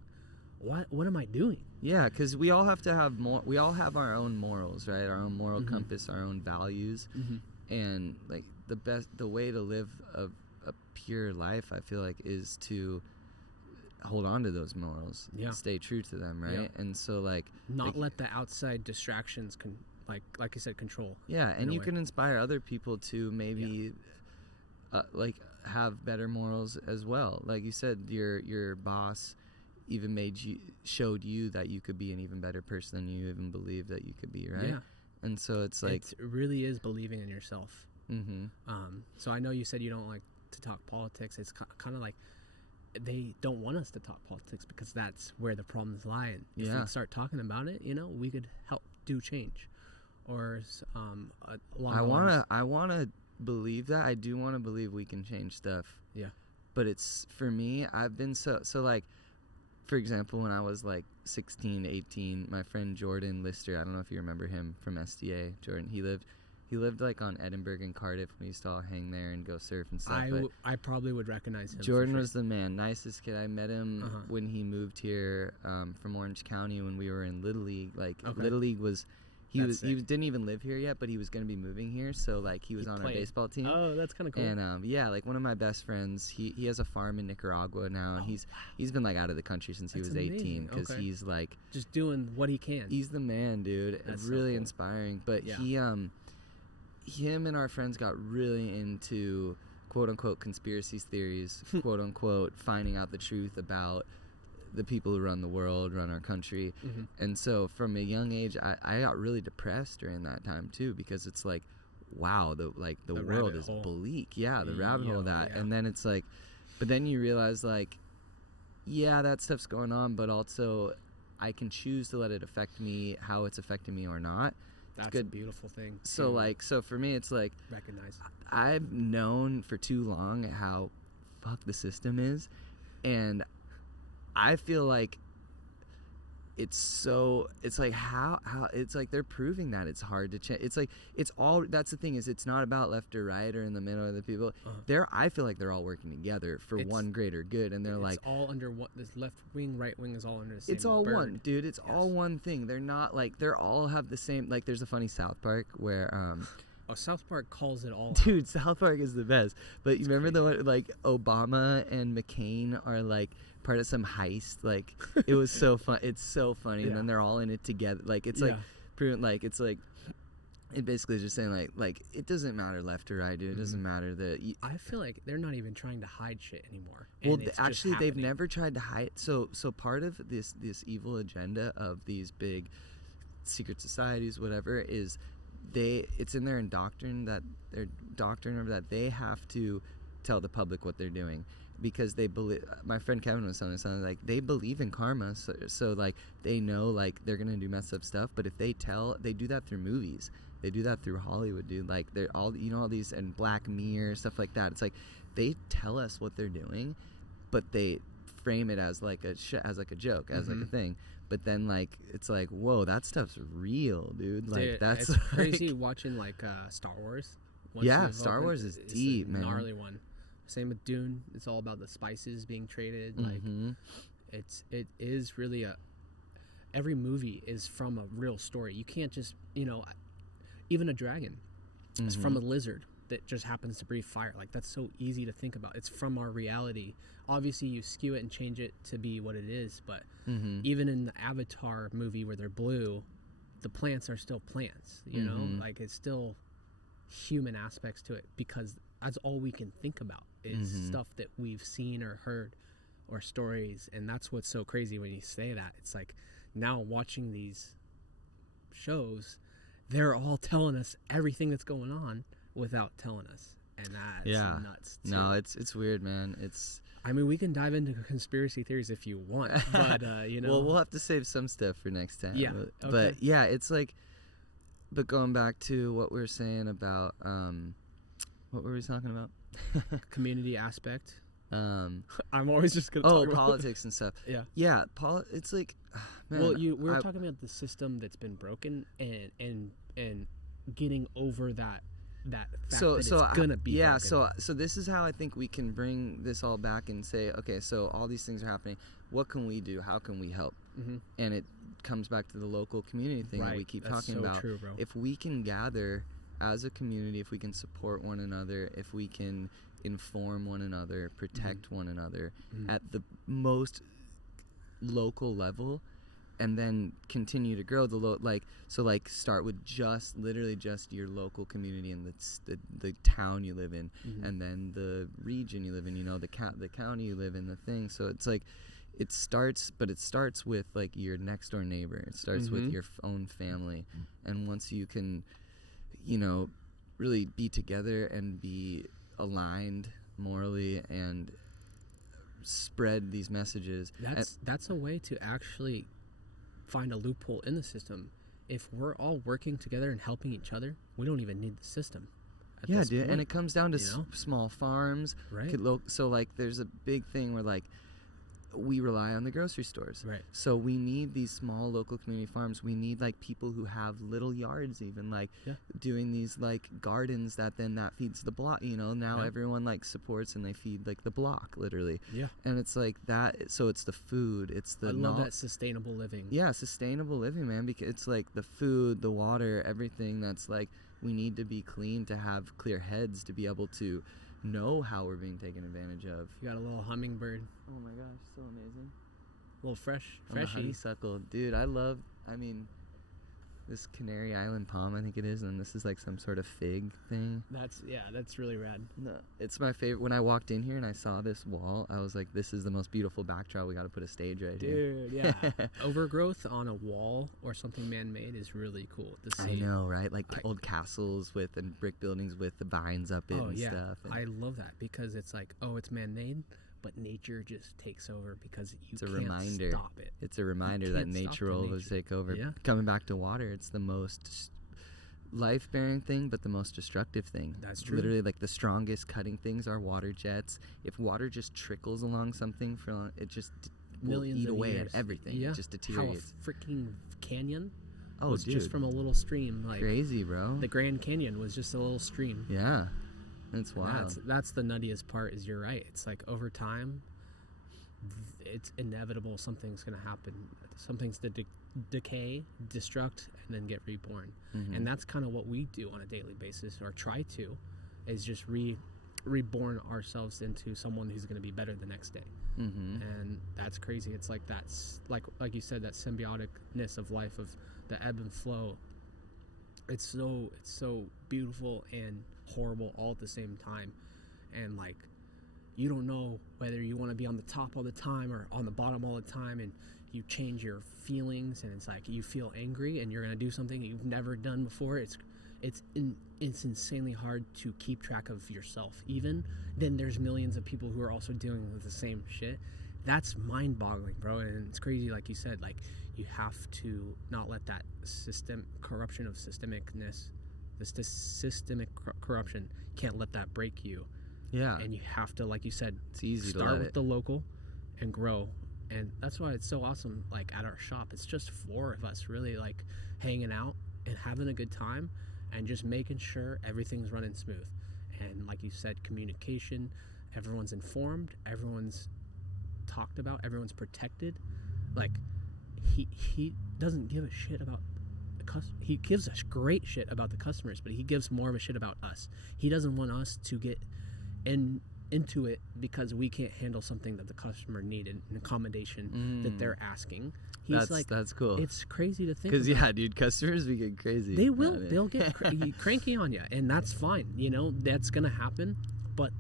what am I doing? Yeah, because we all have to have we all have our own morals, right? Our own moral compass, our own values, and like the way to live a pure life, I feel like, is to hold on to those morals, stay true to them, right? And so like not let the outside distractions like I said, control. Yeah, and you can inspire other people to maybe like have better morals as well. Like you said, your boss even showed you that you could be an even better person than you even believed that you could be, right? Yeah. And so it's like, it really is believing in yourself. So I know you said you don't like to talk politics. It's kind of like they don't want us to talk politics because that's where the problems lie. And if we start talking about it, you know, we could help do change. Or I want to believe that. I do want to believe we can change stuff. Yeah. But it's, for me, I've been so like, for example, when I was like 16, 18, my friend Jordan Lister, I don't know if you remember him from SDA, Jordan, he lived like on Edinburgh and Cardiff. We used to all hang there and go surf and stuff. I probably would recognize him. Jordan was the man, nicest kid. I met him when he moved here from Orange County when we were in Little League. Like Little League was, he didn't even live here yet, but he was going to be moving here. So like he was on our baseball team. Oh, that's kind of cool. And yeah, like one of my best friends, he has a farm in Nicaragua now, and he's been like out of the country since he was 18 because he's like just doing what he can. He's the man, dude. That's really inspiring. But him and our friends got really into quote unquote conspiracy theories, quote unquote finding out the truth about the people who run the world, run our country. And so from a young age, I got really depressed during that time too, because it's like, wow, the world is bleak. Yeah, the rabbit hole of that. And then it's like, but then you realize like, yeah, that stuff's going on, but also I can choose to let it affect me, how it's affecting me or not. That's a beautiful thing. So like, so for me, it's like, recognize. I've known for too long how fucked the system is, and I feel like it's like how it's like they're proving that it's hard to change. It's like it's all, that's the thing, is it's not about left or right or in the middle of the people. I feel like they're all working together for one greater good, and they're it's like all under what, this left wing, right wing is all under the same it's all bird. one, dude. It's all one thing. They're not like, they're all have the same, like there's a funny South Park where South Park calls it all. dude, South Park is the best. But you remember the one, like Obama and McCain are like part of some heist, like it was so fun. It's so funny. And then they're all in it together, like it's like proven, like it's like it basically is just saying like it doesn't matter left or right, dude. It doesn't matter that I feel like they're not even trying to hide shit anymore. Well, actually they've never tried to hide. So part of this evil agenda of these big secret societies, whatever, is it's in their doctrine that they have to tell the public what they're doing, because they believe, my friend Kevin was telling us something, like they believe in karma, so like they know like they're gonna do messed up stuff, but if they do that through movies, they do that through Hollywood, dude. Like they're all, you know, all these, and Black Mirror, stuff like that. It's like they tell us what they're doing, but they frame it as like a joke, as like a thing. But then like it's like, whoa, that stuff's real, dude. Like dude, that's it's crazy watching like Star Wars. Star Wars is deep, man. Gnarly one. Same with Dune. It's all about the spices being traded. Like it is really every movie is from a real story. You can't just, you know, even a dragon is from a lizard that just happens to breathe fire. Like that's so easy to think about. It's from our reality. Obviously you skew it and change it to be what it is, but even in the Avatar movie where they're blue, the plants are still plants, you know? Like it's still human aspects to it, because that's all we can think about is stuff that we've seen or heard or stories. And that's what's so crazy when you say that. It's like now watching these shows, they're all telling us everything that's going on without telling us, and that's nuts too. No, it's weird, man. I mean, we can dive into conspiracy theories if you want, but you know. Well, we'll have to save some stuff for next time. Yeah. But yeah, it's like, but going back to what we were saying about what were we talking about? Community aspect. I'm always just gonna talk about politics and stuff. Yeah. It's like, man, well, we were talking about the system that's been broken and getting over that fact that it's gonna be broken. So this is how I think we can bring this all back and say, okay, so all these things are happening. What can we do? How can we help? And it comes back to the local community thing that we keep talking about. True, bro. If we can gather as a community, if we can support one another, if we can inform one another, protect one another at the most local level, and then continue to grow start with literally just your local community and the town you live in, and then the region you live in, you know, the county you live in, the thing. So it's like it starts with like your next door neighbor. It starts with your own family, and once you can, you know, really be together and be aligned morally and spread these messages. That's a way to actually find a loophole in the system. If we're all working together and helping each other, we don't even need the system. Yeah, dude, and it comes down to small farms, right? So like, there's a big thing where like we rely on the grocery stores, right? So we need these small local community farms. We need like people who have little yards, even like doing these like gardens that feeds the block. You know, now everyone like supports and they feed like the block, literally. Yeah. And it's like that. So it's the food. It's the. I love that sustainable living. Yeah, sustainable living, man. Because it's like the food, the water, everything. That's like, we need to be clean to have clear heads to be able to know how we're being taken advantage of. You got a little hummingbird. Oh my gosh, so amazing. A little freshy. Honeysuckle, dude. I mean, this Canary Island palm, I think it is, and this is like some sort of fig thing. That's really rad. No, it's my favorite. When I walked in here and I saw this wall, I was like, this is the most beautiful backdrop. We got to put a stage right here. Dude, yeah. Overgrowth on a wall or something man-made is really cool to see. I know, right? Like old castles and brick buildings with the vines up it and stuff. And I love that, because it's like, it's man-made, but nature just takes over because it's can't reminder. Stop it. It's a reminder that nature will take over. Yeah. Coming back to water, it's the most life-bearing thing, but the most destructive thing. That's true. Literally, like the strongest cutting things are water jets. If water just trickles along something, it just millions eat of away years. at everything. Yeah. It just deteriorates. How a freaking canyon Oh, was dude. just from a little stream. Like Crazy, bro. the Grand Canyon was just a little stream. Yeah. It's wild. That's the nuttiest part. Is you're right. It's like over time, it's inevitable. Something's gonna happen. Something's to decay, destruct, and then get reborn. And that's kind of what we do on a daily basis, or try to, is just reborn ourselves into someone who's going to be better the next day. And that's crazy. It's like that's like you said, that symbioticness of life, of the ebb and flow. It's so beautiful and horrible all at the same time. And like, you don't know whether you want to be on the top all the time or on the bottom all the time, and you change your feelings, and it's like you feel angry and you're going to do something you've never done before. It's insanely hard to keep track of yourself. Even then, there's millions of people who are also dealing with the same shit. That's mind-boggling, bro. And it's crazy, like you said, like you have to not let that corruption of systemicness, the systemic corruption, can't let that break you. Yeah. And you have to, like you said, it's easy start to with the local and grow. And that's why it's so awesome. Like at our shop, it's just 4 of us really like hanging out and having a good time, and just making sure everything's running smooth. And like you said, communication, everyone's informed, everyone's talked about, everyone's protected. Like he doesn't give a shit about the customer. He gives a great shit about the customers, but he gives more of a shit about us. He doesn't want us to get into it because we can't handle something that the customer needed, an accommodation that they're asking. That's cool. It's crazy to think. Because yeah, dude, customers we get crazy. They will. They'll get cranky on you, and that's fine. You know, that's gonna happen. But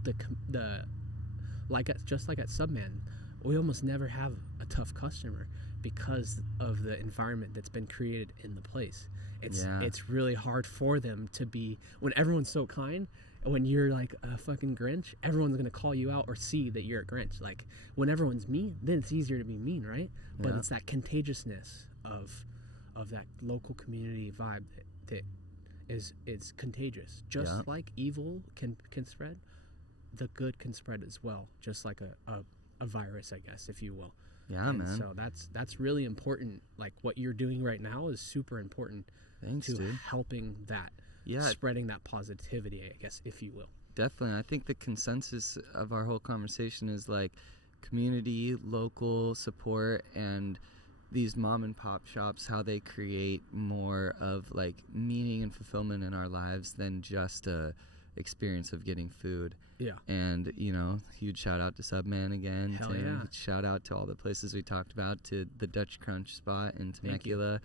just like at Subman, we almost never have a tough customer because of the environment that's been created in the place. It's really hard for them to be, when everyone's so kind. When you're like a fucking Grinch, everyone's gonna call you out or see that you're a Grinch. Like when everyone's mean, then it's easier to be mean, right? But it's that contagiousness of that local community vibe that is contagious. Just like evil can spread, the good can spread as well. Just like a virus, I guess, if you will. Yeah, and man. So that's really important. Like what you're doing right now is super important. Thanks, dude. Helping that. Spreading that positivity, I guess, if you will. Definitely. I think the consensus of our whole conversation is like community, local support, and these mom and pop shops, how they create more of like meaning and fulfillment in our lives than just a experience of getting food. Yeah. And, you know, huge shout out to Subman again. Hell yeah. Shout out to all the places we talked about, to the Dutch Crunch spot in Temecula.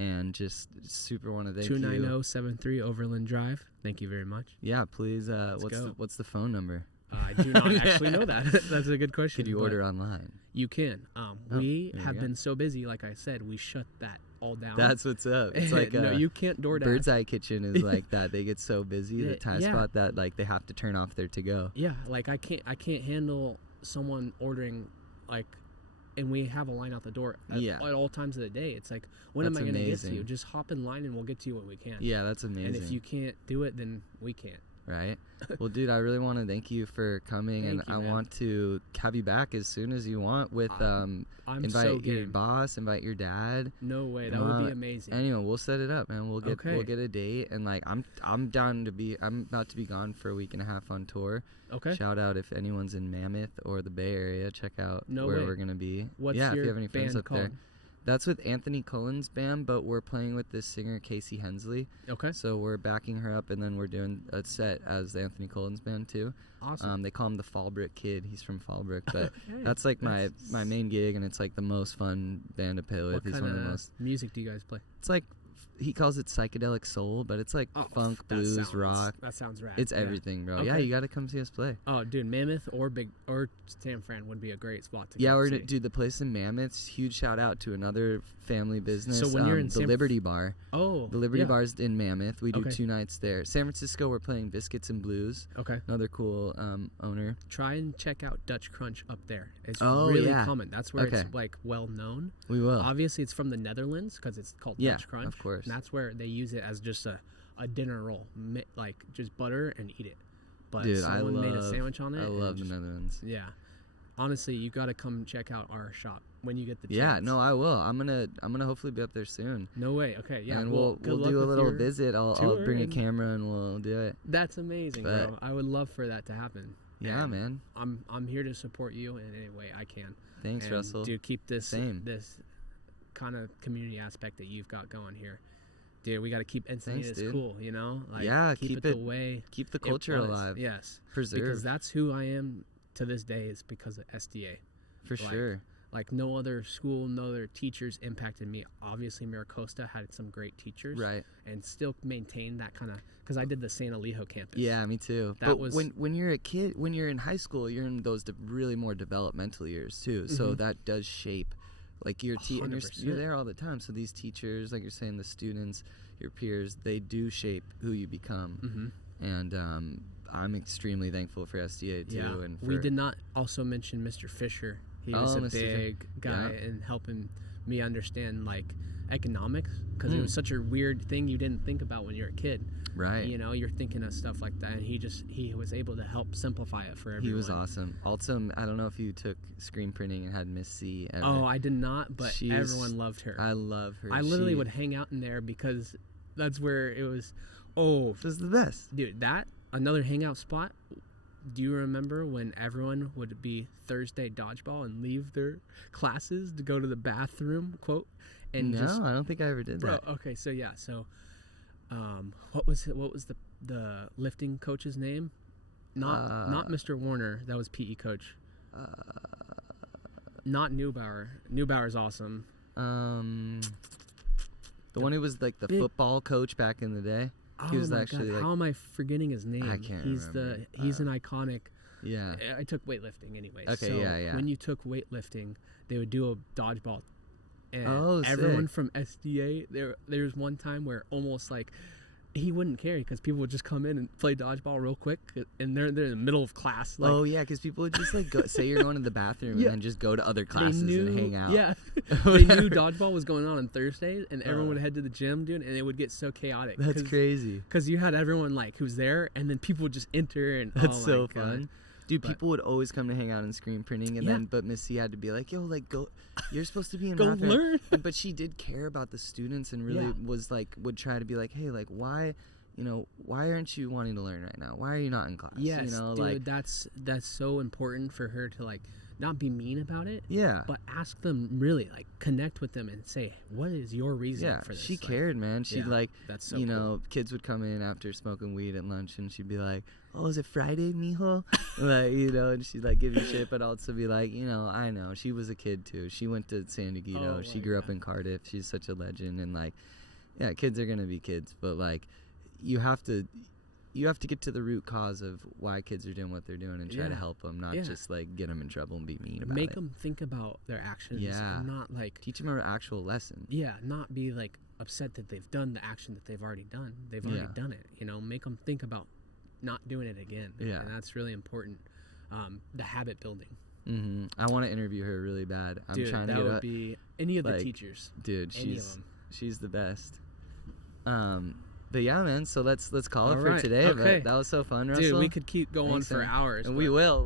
And just super want to thank 29073 Overland Drive. Thank you very much. Yeah, please. What's the phone number? I do not actually know that. That's a good question. Could you order online? You can. We have been so busy, like I said, we shut that all down. That's what's up. It's like no, you can't DoorDash. Bird's Eye Kitchen is like that. They get so busy, the Thai spot, that like they have to turn off their to-go. Yeah, like I can't handle someone ordering like. And we have a line out the door at all times of the day. It's like, when am I going to get to you? Just hop in line and we'll get to you when we can. Yeah, that's amazing. And if you can't do it, then we can't. Right. Well, dude, I really want to thank you for coming, I want to have you back as soon as you want with invite your boss, invite your dad. No way, that would be amazing. Anyway, we'll set it up, man. We'll get a date, and like I'm down to be. I'm about to be gone for a week and a half on tour. Okay. Shout out if anyone's in Mammoth or the Bay Area. Check out where we're gonna be. What's if your you have any friends band up called? there. That's with Anthony Cullen's band, but we're playing with this singer Casey Hensley. Okay. So we're backing her up, and then we're doing a set as the Anthony Cullen's band too. Awesome. They call him the Fallbrook Kid. He's from Fallbrook, but that's like my main gig, and it's like the most fun band to play with. What kind of music do you guys play? It's like, he calls it psychedelic soul, but it's like funk, blues, rock. That sounds rad. It's everything, bro. Okay. Yeah, you got to come see us play. Oh, dude, Mammoth or San Fran would be a great spot to. Yeah, we're gonna do the place in Mammoth. Huge shout out to another family business. So when you're in the Liberty Bar. Oh, the Liberty Bar's in Mammoth. We do 2 nights there. San Francisco, we're playing Biscuits and Blues. Okay. Another cool owner. Try and check out Dutch Crunch up there. It's really common. That's where it's like well known. We will. Obviously, it's from the Netherlands because it's called Dutch Crunch. Of course. And that's where they use it as just a dinner roll, like just butter and eat it. But dude, someone made a sandwich on it. I love the Netherlands. Yeah. Honestly, you got to come check out our shop. when you get the chance. Yeah, no, I will. I'm gonna hopefully be up there soon. No way. Okay, yeah. And we'll do a little visit. I'll bring a camera and we'll do it. That's amazing, bro. I would love for that to happen. Yeah, man. I'm here to support you in any way I can. Thanks, and Russell. Dude, keep this kind of community aspect that you've got going here. Dude, we got to keep Encinitas cool, you know? Like, yeah, keep it the way. Keep the culture alive. Yes. Preserve. Because that's who I am to this day, is because of SDA. For sure. Like no other school, no other teachers impacted me. Obviously, Miracosta had some great teachers. Right. And still maintained that kind of, because I did the San Alejo campus. Yeah, me too. But when you're a kid, when you're in high school, you're in those really more developmental years too. Mm-hmm. So that does shape, like your and you're there all the time. So these teachers, like you're saying, the students, your peers, they do shape who you become. Mm-hmm. And I'm extremely thankful for SDA too. Yeah. And we did not also mention Mr. Fisher. He was a big guy in helping me understand like economics, because it was such a weird thing you didn't think about when you're a kid. Right. You know, you're thinking of stuff like that, and he was able to help simplify it for everyone. He was awesome. Also, I don't know if you took screen printing and had Miss C. Ever. Oh, I did not, but everyone loved her. I love her. I literally would hang out in there because that's where it was. Oh, it was the best. Dude, another hangout spot. Do you remember when everyone would be Thursday dodgeball and leave their classes to go to the bathroom, quote? And no, I don't think I ever did that. Okay, so yeah, what was the lifting coach's name? Not Mr. Warner, that was PE coach. Not Neubauer. Neubauer's awesome. The one who was like the football coach back in the day. He was actually how am I forgetting his name? I can't remember. He's an iconic. Yeah. I took weightlifting anyway. Okay, so yeah. When you took weightlifting, they would do a dodgeball. And everyone from SDA, there was one time where almost like he wouldn't carry, because people would just come in and play dodgeball real quick, and they're in the middle of class. Like, oh yeah, because people would just like say you're going to the bathroom and then just go to other classes and hang out. Yeah, they knew dodgeball was going on Thursdays, and everyone would head to the gym, dude, and it would get so chaotic. That's crazy. Because you had everyone like who's there, and then people would just enter, and that's so fun. Dude, people would always come to hang out in screen printing, and but Missy had to be like, "Yo, like, go. You're supposed to be in go bathroom." Learn. But she did care about the students, and really was like, would try to be like, "Hey, like, why aren't you wanting to learn right now? Why are you not in class?" Yes, you know, dude, like that's so important for her to like not be mean about it. Yeah. But ask them, really like connect with them and say, what is your reason for this? She cared, man. She'd like, that's so cool. Kids would come in after smoking weed at lunch, and she'd be like, "Oh, is it Friday, mijo?" Like, and she'd like give you shit, but also be like, I know. She was a kid too. She went to San Diego. She grew up in Cardiff. She's such a legend, and like, yeah, kids are gonna be kids, but like, you have to get to the root cause of why kids are doing what they're doing and try to help them, not just like get them in trouble and be mean about it. Make them think about their actions. Yeah. And not like teach them an actual lesson. Yeah, not be like upset that they've done the action that they've already done. They've already done it. Make them think about not doing it again. Yeah, and that's really important. The habit building. Mm-hmm. I want to interview her really bad. I'm trying to get that would be any of the teachers. Dude, she's the best. But yeah, man. So let's call it for today. Okay. But that was so fun, Russell. Dude, we could keep going for hours. And we will.